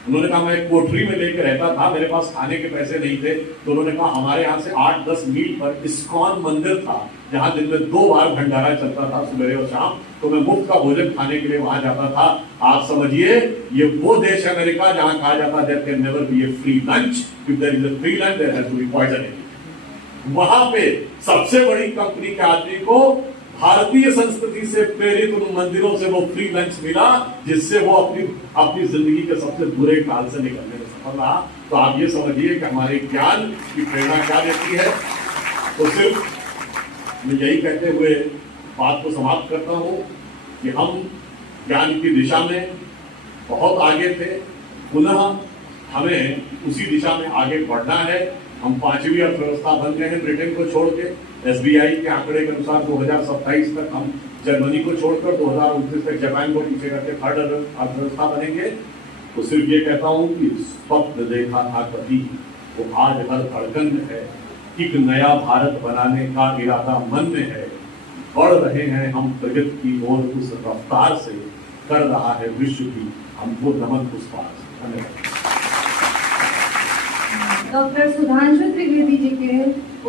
उन्होंने कहा मैं एक कोठरी में लेकर रहता था, मेरे पास खाने के पैसे नहीं थे, तो उन्होंने कहा हमारे यहाँ से 8-10 मील पर इस्कॉन मंदिर था, जहां दिन में 2 बार भंडारा चलता था, सुबह और शाम, तो मैं मुफ्त का भोजन खाने के लिए वहां जाता था। आप समझिए ये वो देश है अमेरिका जहां कहा जाता है there can never be a free lunch, if there is a free lunch there has to be poisoning. वहां पे सबसे बड़ी कंपनी के आदमी को भारतीय संस्कृति से प्रेरित उन मंदिरों से वो फ्री लंच मिला, जिससे वो अपनी जिंदगी के सबसे बुरे काल से निकलने में सफल रहा। तो आप ये समझिए कि हमारे ज्ञान की प्रेरणा क्या देती है, तो सिर्फ मैं यही कहते हुए बात को समाप्त करता हूँ कि हम ज्ञान की दिशा में बहुत आगे थे, पुनः हमें उसी दिशा में आगे बढ़ना है। हम 5वीं अर्थव्यवस्था बन गए हैं ब्रिटेन को छोड़ के। SBI के आंकड़े के अनुसार 2027 तक हम जर्मनी को छोड़कर 2029 तक जापान को पीछे करके 3rd अर्थव्यवस्था बनेंगे। तो सिर्फ ये कहता हूँ कि स्वप्न देखा था कभी, वो आज हर धड़कन में है। एक नया भारत बनाने का इरादा मन में है। बढ़ रहे हैं हम प्रगति की ओर उस रफ्तार से, कर रहा है विश्व की हमको नमन पुष्पार। धन्यवाद। डॉक्टर सुधांशु त्रिवेदी जी के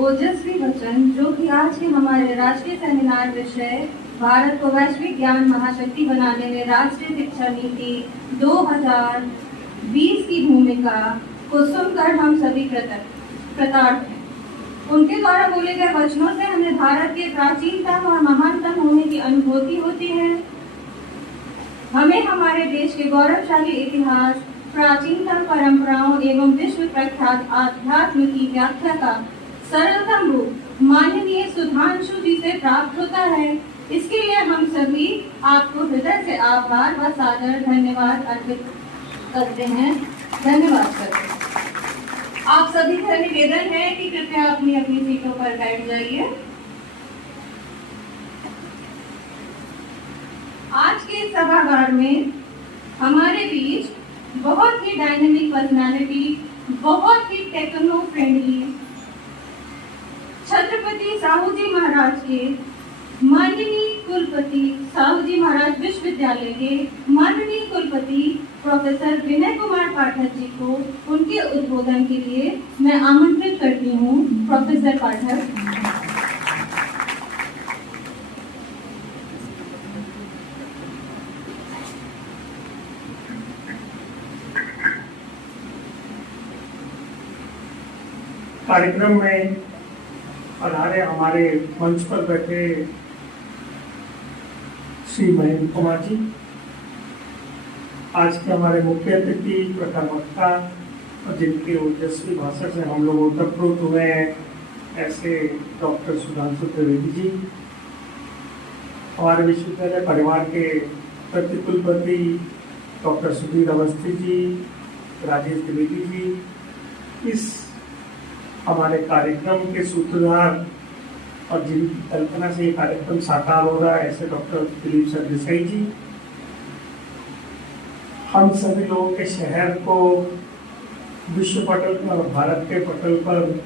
ओजस्वी वचन, जो कि आज के हमारे राष्ट्रीय सेमिनार विषय भारत को वैश्विक ज्ञान महाशक्ति बनाने में राष्ट्रीय शिक्षा नीति 2020 की भूमिका को सुनकर हम सभी कृतार्थ हैं। उनके द्वारा बोले गए वचनों से हमें भारत के प्राचीनतम और महानतम होने की अनुभूति होती है। हमें हमारे देश के गौरवशाली इतिहास, प्राचीनतम परंपराओं एवं विश्व प्रख्यात आध्यात्म की व्याख्या का सरलतम रूप माननीय सुधांशु जी से प्राप्त होता है। इसके लिए हम सभी आपको हृदय से आभार व सादर धन्यवाद अर्पित करते हैं। धन्यवाद करते हैं। आप सभी का निवेदन है कि कृपया अपनी अपनी सीटों पर बैठ जाइए। आज के सभागार में हमारे बीच बहुत ही डायनेमिक पर्सनालिटी, बहुत ही टेक्नो फ्रेंडली छत्रपति साहू जी महाराज के माननीय कुलपति, साहू जी महाराज विश्वविद्यालय के माननीय कुलपति प्रोफेसर विनय कुमार पाठक जी को उनके उद्बोधन के लिए मैं आमंत्रित करती हूँ। प्रोफेसर पाठक। कार्यक्रम में पधारे हमारे मंच पर बैठे श्री महेंद्र कुमार जी, आज के हमारे मुख्य अतिथि प्रखर वक्ता और जिनके ओजस्वी भाषण से हम लोग ओतप्रोत हुए हैं, ऐसे डॉक्टर सुधांशु त्रिवेदी जी, हमारे विश्वविद्यालय परिवार के प्रतिकुलपति डॉक्टर सुधीर अवस्थी जी, राजेश द्विवेदी जी, इस हमारे कार्यक्रम के सूत्रधार और जिनकी कल्पना से ये कार्यक्रम साकार हो रहा है, ऐसे डॉक्टर दिलीप सरदेसाई जी, हम सभी लोगों के शहर को विश्व पटल पर, भारत के पटल पर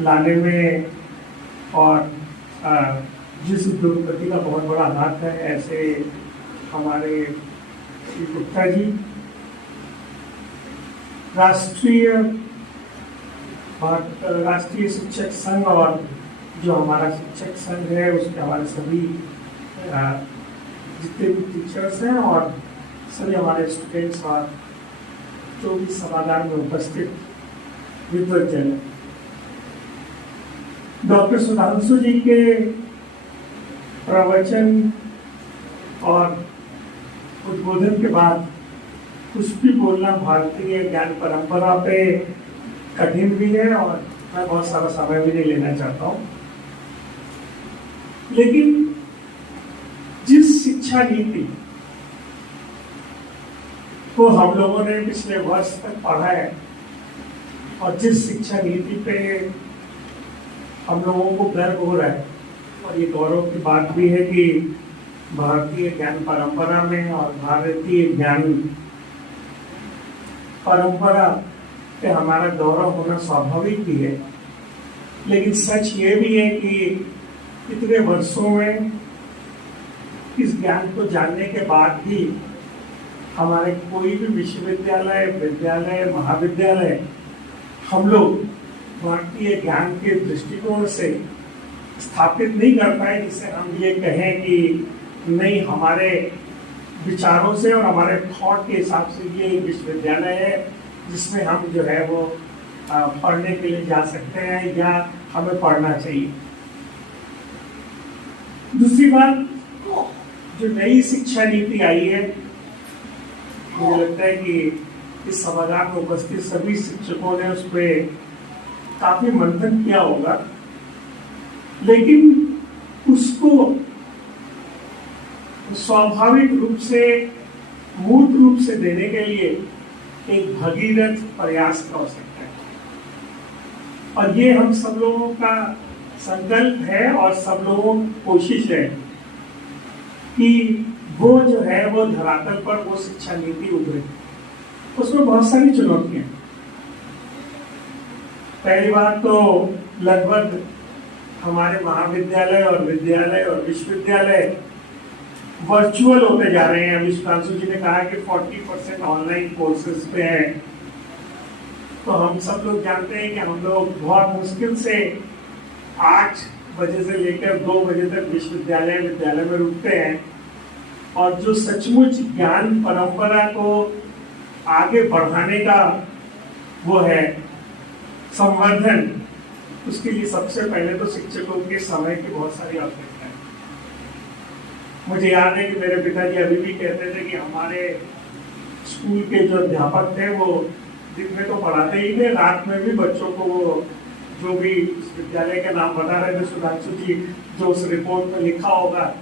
लाने में और जिस उद्योगपति का बहुत बड़ा हाथ है, ऐसे हमारे श्री गुप्ता जी, राष्ट्रीय शिक्षक संघ और जो हमारा शिक्षक संघ है उसके हमारे सभी जितने भी टीचर्स हैं और सभी हमारे स्टूडेंट्स और जो भी सभागार में उपस्थित विद्वजन। डॉक्टर सुधांशु जी के प्रवचन और उद्बोधन के बाद कुछ भी बोलना भारतीय ज्ञान परंपरा पे कठिन भी है और मैं बहुत सारा समय भी नहीं लेना चाहता हूँ, लेकिन जिस शिक्षा नीति को हम लोगों ने पिछले वर्ष तक पढ़ा है और जिस शिक्षा नीति पे हम लोगों को गर्व हो रहा है, और ये गौरव की बात भी है कि भारतीय ज्ञान परंपरा में और भारतीय ज्ञान परंपरा पे हमारा गौरव होना स्वाभाविक भी है, लेकिन सच ये भी है कि इतने वर्षों में इस ज्ञान को जानने के बाद भी हमारे कोई भी विश्वविद्यालय, विद्यालय, महाविद्यालय हम लोग भारतीय ज्ञान के दृष्टिकोण से स्थापित नहीं कर पाए, जिससे हम ये कहें कि नहीं, हमारे विचारों से और हमारे थॉट के हिसाब से ये विश्वविद्यालय है जिसमें हम जो है वो पढ़ने के लिए जा सकते हैं या हमें पढ़ना चाहिए। दूसरी बात, जो नई शिक्षा नीति आई है, मुझे लगता है कि इस सभागार में उपस्थित सभी शिक्षकों ने उस पर काफी मंथन किया होगा, लेकिन उसको स्वाभाविक रूप से, मूर्त रूप से देने के लिए एक भगीरथ प्रयास की आवश्यकता है। और ये हम सब लोगों का संकल्प है और सब लोगों की कोशिश है कि वो जो है वो धरातल पर वो शिक्षा नीति उभरे। उसमें बहुत सारी चुनौतियां। पहली बात तो लगभग हमारे महाविद्यालय और विद्यालय और विश्वविद्यालय वर्चुअल होते जा रहे हैं। अभी सुधांशु जी ने कहा कि 40% ऑनलाइन कोर्सेज पे है। तो हम सब लोग जानते हैं कि हम लोग बहुत मुश्किल से 8 बजे से लेकर 2 बजे तक विश्वविद्यालय विद्यालय में रुकते हैं, और जो सचमुच ज्ञान परंपरा को आगे बढ़ाने का वो है संवर्धन, उसके लिए सबसे पहले तो शिक्षकों के समय की बहुत सारी आवश्यकता है। मुझे याद है कि मेरे पिताजी अभी भी कहते थे कि हमारे स्कूल के जो अध्यापक थे वो दिन में तो पढ़ाते ही थे, रात में भी बच्चों को वो जो भी विद्यालय का नाम बता रहे थे सुधांशु जी, जो उस रिपोर्ट में लिखा होगा,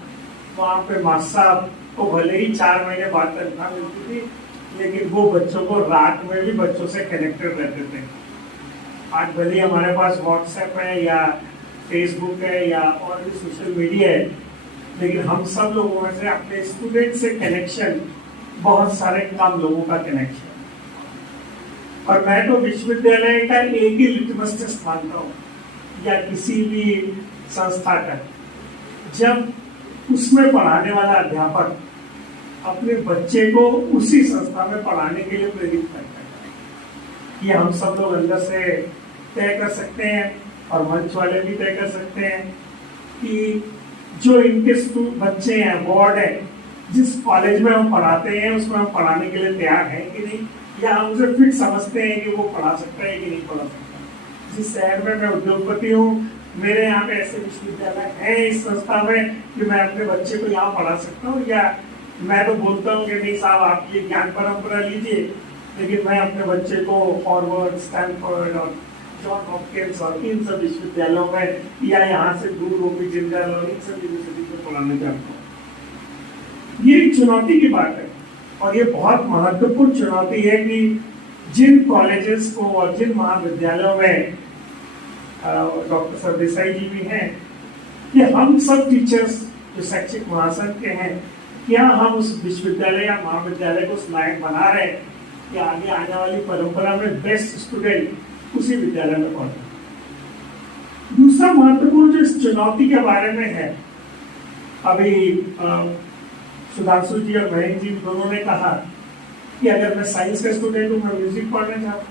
वहाँ पे मास्टर साहब को भले ही 4 महीने बाद तनख्वाह मिलती थी, लेकिन वो बच्चों को रात में भी बच्चों से कनेक्टेड रहते थे। आज भले हमारे पास व्हाट्सएप है या फेसबुक है या और भी सोशल मीडिया है, लेकिन हम सब लोगों में से अपने स्टूडेंट से कनेक्शन बहुत सारे कम लोगों का कनेक्शन। और मैं तो विश्वविद्यालय का एक ही लिटमस टेस्ट मानता हूँ, या किसी भी संस्था का, जब उसमें पढ़ाने वाला अध्यापक अपने बच्चे को उसी संस्था में पढ़ाने के लिए प्रेरित करता है। ये हम सब लोग अंदर से तय कर सकते हैं और मंच वाले भी तय कर सकते हैं कि जो इनके बच्चे हैं, बोर्ड है, जिस कॉलेज में हम पढ़ाते हैं उसमें हम पढ़ाने के लिए तैयार हैं कि नहीं, या हम उसे फिट समझते हैं कि वो पढ़ा सकता है कि नहीं पढ़ा सकता। जिस शहर में मैं उद्योगपति हूँ, मेरे यहाँ पे ऐसे विश्वविद्यालय है इस संस्था में कि मैं अपने बच्चे को यहाँ पढ़ा सकता हूँ, या मैं तो बोलता हूँ कि नहीं साहब आप ये ज्ञान परंपरा लीजिए, लेकिन मैं अपने बच्चे को हॉर्वर्ड, स्टैनफोर्ड और जॉन हॉपकिंस और इन सब विश्वविद्यालयों में या यहाँ से गुरु गोपी जिंदल और इन सब यूनिवर्सिटी को पढ़ाने चाहता हूँ। ये एक चुनौती की बात है, और ये बहुत महत्वपूर्ण चुनौती है कि जिन कॉलेजेस को और जिन महाविद्यालयों में डॉक्टर सरदेसाई जी भी हैं, कि हम सब टीचर्स जो शैक्षिक महासंघ के हैं, क्या हम उस विश्वविद्यालय या महाविद्यालय को उस लायक बना रहे हैं कि आगे आने वाली परंपरा में बेस्ट स्टूडेंट उसी विद्यालय में पढ़े। दूसरा महत्वपूर्ण जो इस चुनौती के बारे में है, अभी सुधांशु जी और महेंद्र जी दोनों ने कहा कि अगर मैं साइंस का स्टूडेंट हूँ मैं म्यूजिक पढ़ना चाहता हूँ,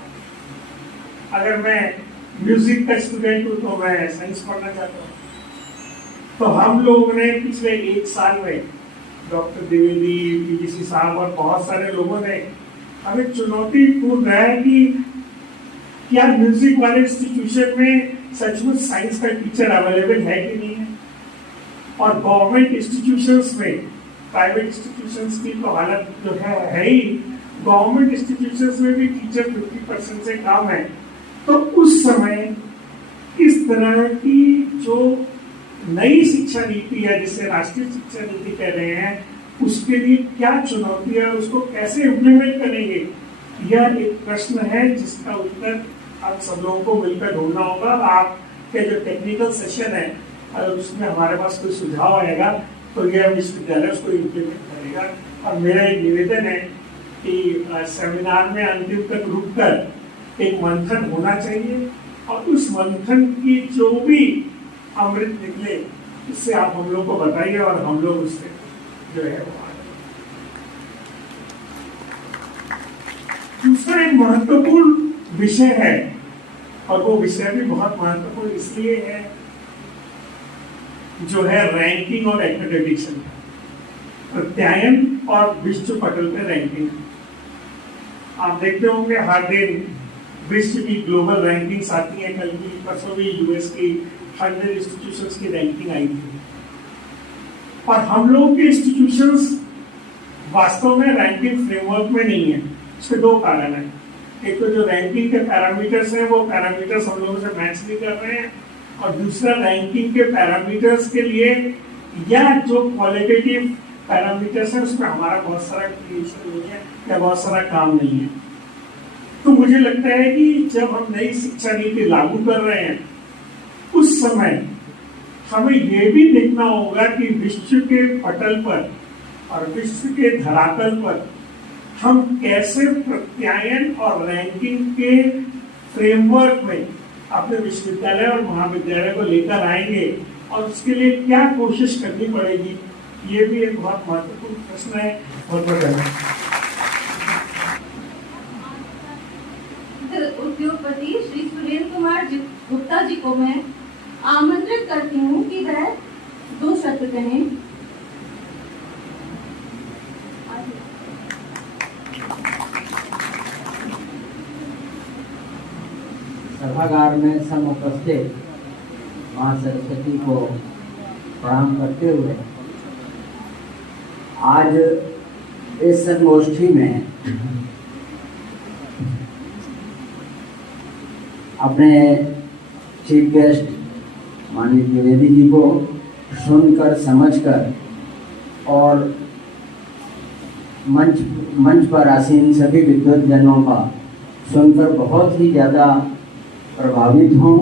अगर मैं म्यूजिक का स्टूडेंट हूँ तो मैं साइंस पढ़ना चाहता हूँ। तो हम लोगों ने पिछले 1 साल में डॉक्टर द्विवेदी, पीजीसी साहब और बहुत सारे लोगों ने हमें चुनौतीपूर्ण है कि क्या म्यूजिक वाले इंस्टीट्यूशन में सचमुच साइंस का टीचर अवेलेबल है कि नहीं है, और गवर्नमेंट इंस्टीट्यूशंस में, प्राइवेट इंस्टीट्यूशंस की तो हालत जो है ही, गवर्नमेंट इंस्टीट्यूशंस में भी टीचर 50% से कम है। तो उस समय इस तरह की जो नई शिक्षा नीति है जिसे राष्ट्रीय शिक्षा नीति कह रहे हैं, उसके लिए क्या चुनौती है, उसको कैसे इम्प्लीमेंट करेंगे, यह एक प्रश्न है जिसका उत्तर आप सब लोगों को मिलकर ढूंढना होगा। आपके जो टेक्निकल सेशन है अगर उसमें हमारे पास कोई सुझाव आएगा तो यह विश्वविद्यालय उसको इम्प्लीमेंट करेगा। और मेरा एक निवेदन है कि सेमिनार में अंतिम तक रुककर एक मंथन होना चाहिए, और उस मंथन की जो भी अमृत निकले उससे आप हम लोग को बताइए और हम लोग उससे जो है वो दूसरा एक महत्वपूर्ण विषय है, और वो विषय भी बहुत महत्वपूर्ण इसलिए है, जो है रैंकिंग और एक्रेडिटेशन, प्रत्यायन और विश्व पटल पे रैंकिंग। आप देखते होंगे हर दिन विश्व की ग्लोबल रैंकिंग्स आती है। कल की परसों भी यूएस की 100 इंस्टीट्यूशंस की रैंकिंग आई थी, और हम लोग के इंस्टीट्यूशंस वास्तव में रैंकिंग फ्रेमवर्क में नहीं है। इसके 2 कारण हैं। एक तो जो रैंकिंग के पैरामीटर्स हैं वो पैरामीटर्स हम लोगों से मैच नहीं कर रहे हैं, और दूसरा रैंकिंग के पैरामीटर्स के लिए या जो क्वालिटेटिव पैरामीटर्स है उसमें हमारा बहुत सारा क्रिएशन नहीं है या बहुत सारा काम नहीं है। तो मुझे लगता है कि जब हम नई शिक्षा नीति लागू कर रहे हैं उस समय हमें ये भी देखना होगा कि विश्व के पटल पर और विश्व के धरातल पर हम कैसे प्रत्यायन और रैंकिंग के फ्रेमवर्क में अपने विश्वविद्यालय और महाविद्यालय को लेकर आएंगे और उसके लिए क्या कोशिश करनी पड़ेगी, ये भी एक बहुत महत्वपूर्ण प्रश्न है। बहुत बहुत धन्यवाद। उद्योगपति श्री सुरेंद्र कुमार गुप्ता जी को मैं आमंत्रित करती हूँ कि वह 2 शब्द कहें। सभागार में समुपस्थित मां सरस्वती को प्रणाम करते हुए आज इस संगोष्ठी में अपने चीफ गेस्ट माननीय द्विवेदी जी को सुनकर समझकर और मंच पर आसीन सभी विद्वद्जनों का सुनकर बहुत ही ज़्यादा प्रभावित हूँ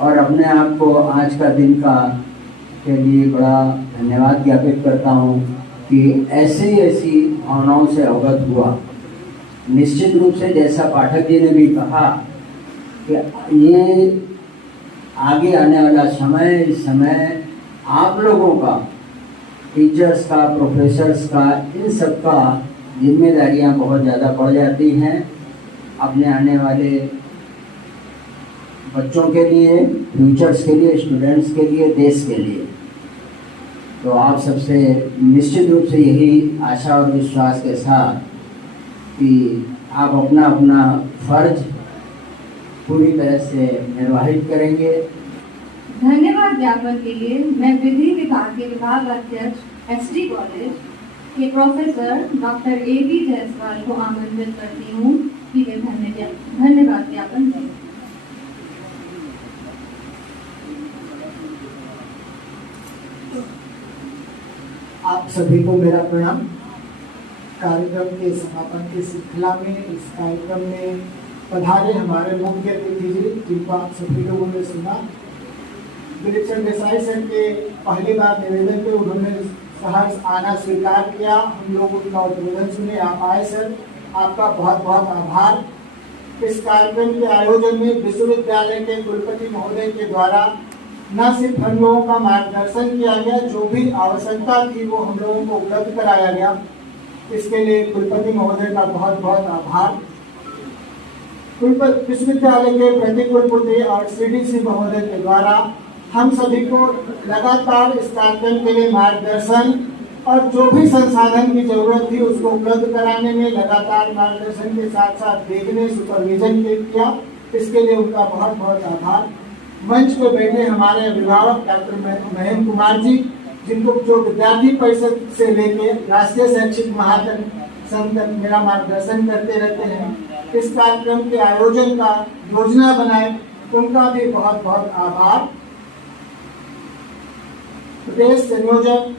और अपने आप को आज का दिन के लिए बड़ा धन्यवाद ज्ञापित करता हूँ कि ऐसी भावनाओं से अवगत हुआ। निश्चित रूप से जैसा पाठक जी ने भी कहा कि ये आगे आने वाला समय, इस समय आप लोगों का, टीचर्स का, प्रोफेसर्स का, इन सब का जिम्मेदारियां बहुत ज़्यादा बढ़ जाती हैं अपने आने वाले बच्चों के लिए, फ्यूचर्स के लिए, स्टूडेंट्स के लिए, देश के लिए। तो आप सबसे निश्चित रूप से यही आशा और विश्वास के साथ कि आप अपना अपना फर्ज पूरी तरह से निर्वाहित करेंगे। धन्यवाद ज्ञापन के लिए मैं विधि विभाग के विभाग अध्यक्ष एसडी कॉलेज के प्रोफेसर डॉक्टर AB जायसवाल को आमंत्रित करती हूँ कि वे धन्यवाद ज्ञापन दें। आप सभी को मेरा प्रणाम। कार्यक्रम के समापन की श्रृंखला में इस कार्यक्रम में पधारे हमारे मुख्य अतिथि जी, जिनको आप सभी लोगों ने सुना। दिलीप चंद्र देसाई सर के पहली बार निवेदन पे उन्होंने सहर्ष आना स्वीकार किया। हम लोग उनका उद्बोधन सुने, आप आए सर, आपका बहुत बहुत आभार। इस कार्यक्रम के आयोजन में विश्वविद्यालय के कुलपति महोदय के द्वारा न सिर्फ हम लोगों का मार्गदर्शन किया गया, जो भी आवश्यकता थी वो हम लोगों को उपलब्ध कराया गया। इसके लिए कुलपति महोदय का बहुत बहुत आभार। विश्वविद्यालय के प्रतिकुलपति और CDC महोदय के द्वारा हम सभी को लगातार इस कार्यक्रम के लिए मार्गदर्शन और जो भी संसाधन की जरूरत थी उसको उपलब्ध कराने में लगातार मार्गदर्शन के साथ साथ देखने, सुपरविजन किया। इसके लिए उनका बहुत बहुत आभार। मंच पर बैठे हमारे अभिभावक डॉक्टर महेंद्र कुमार जी, जिनको जो विद्यार्थी परिषद से लेके राष्ट्रीय शैक्षिक महासंघ तक मेरा मार्गदर्शन करते रहते हैं, इस कार्यक्रम के आयोजन का योजना बनाए, उनका भी बहुत बहुत आभार। प्रदेश संयोजक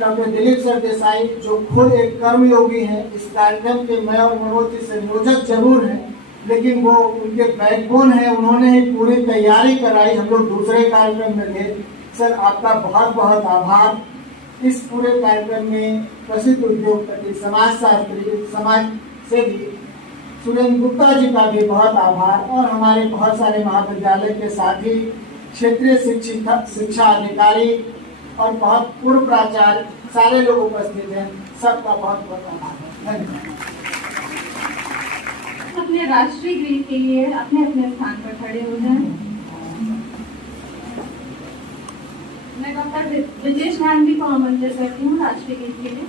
डॉक्टर दिलीप सर देसाई, जो खुद एक कर्मयोगी हैं, इस कार्यक्रम के मैं और मनोज जी संयोजक जरूर हैं, लेकिन वो उनके बैकबोन है, उन्होंने ही पूरी तैयारी कराई। हम लोग दूसरे कार्यक्रम में थे। सर, आपका बहुत बहुत आभार। इस पूरे कार्यक्रम में प्रसिद्ध उद्योगपति, समाजशास्त्री, समाज सेवी सुरेंद्र गुप्ता जी का भी बहुत आभार और हमारे बहुत सारे महाविद्यालय के साथी, क्षेत्रीय शिक्षा अधिकारी और बहुत पूर्व प्राचार्य, सारे लोग उपस्थित हैं। सबका बहुत बहुत आभार। धन्यवाद। अपने राष्ट्रीय गीत के लिए अपने अपने स्थान पर खड़े हो जाएं। मैं डॉक्टर विजेश नानवी को आमंत्रित करती हूँ राष्ट्रीय गीत के लिए।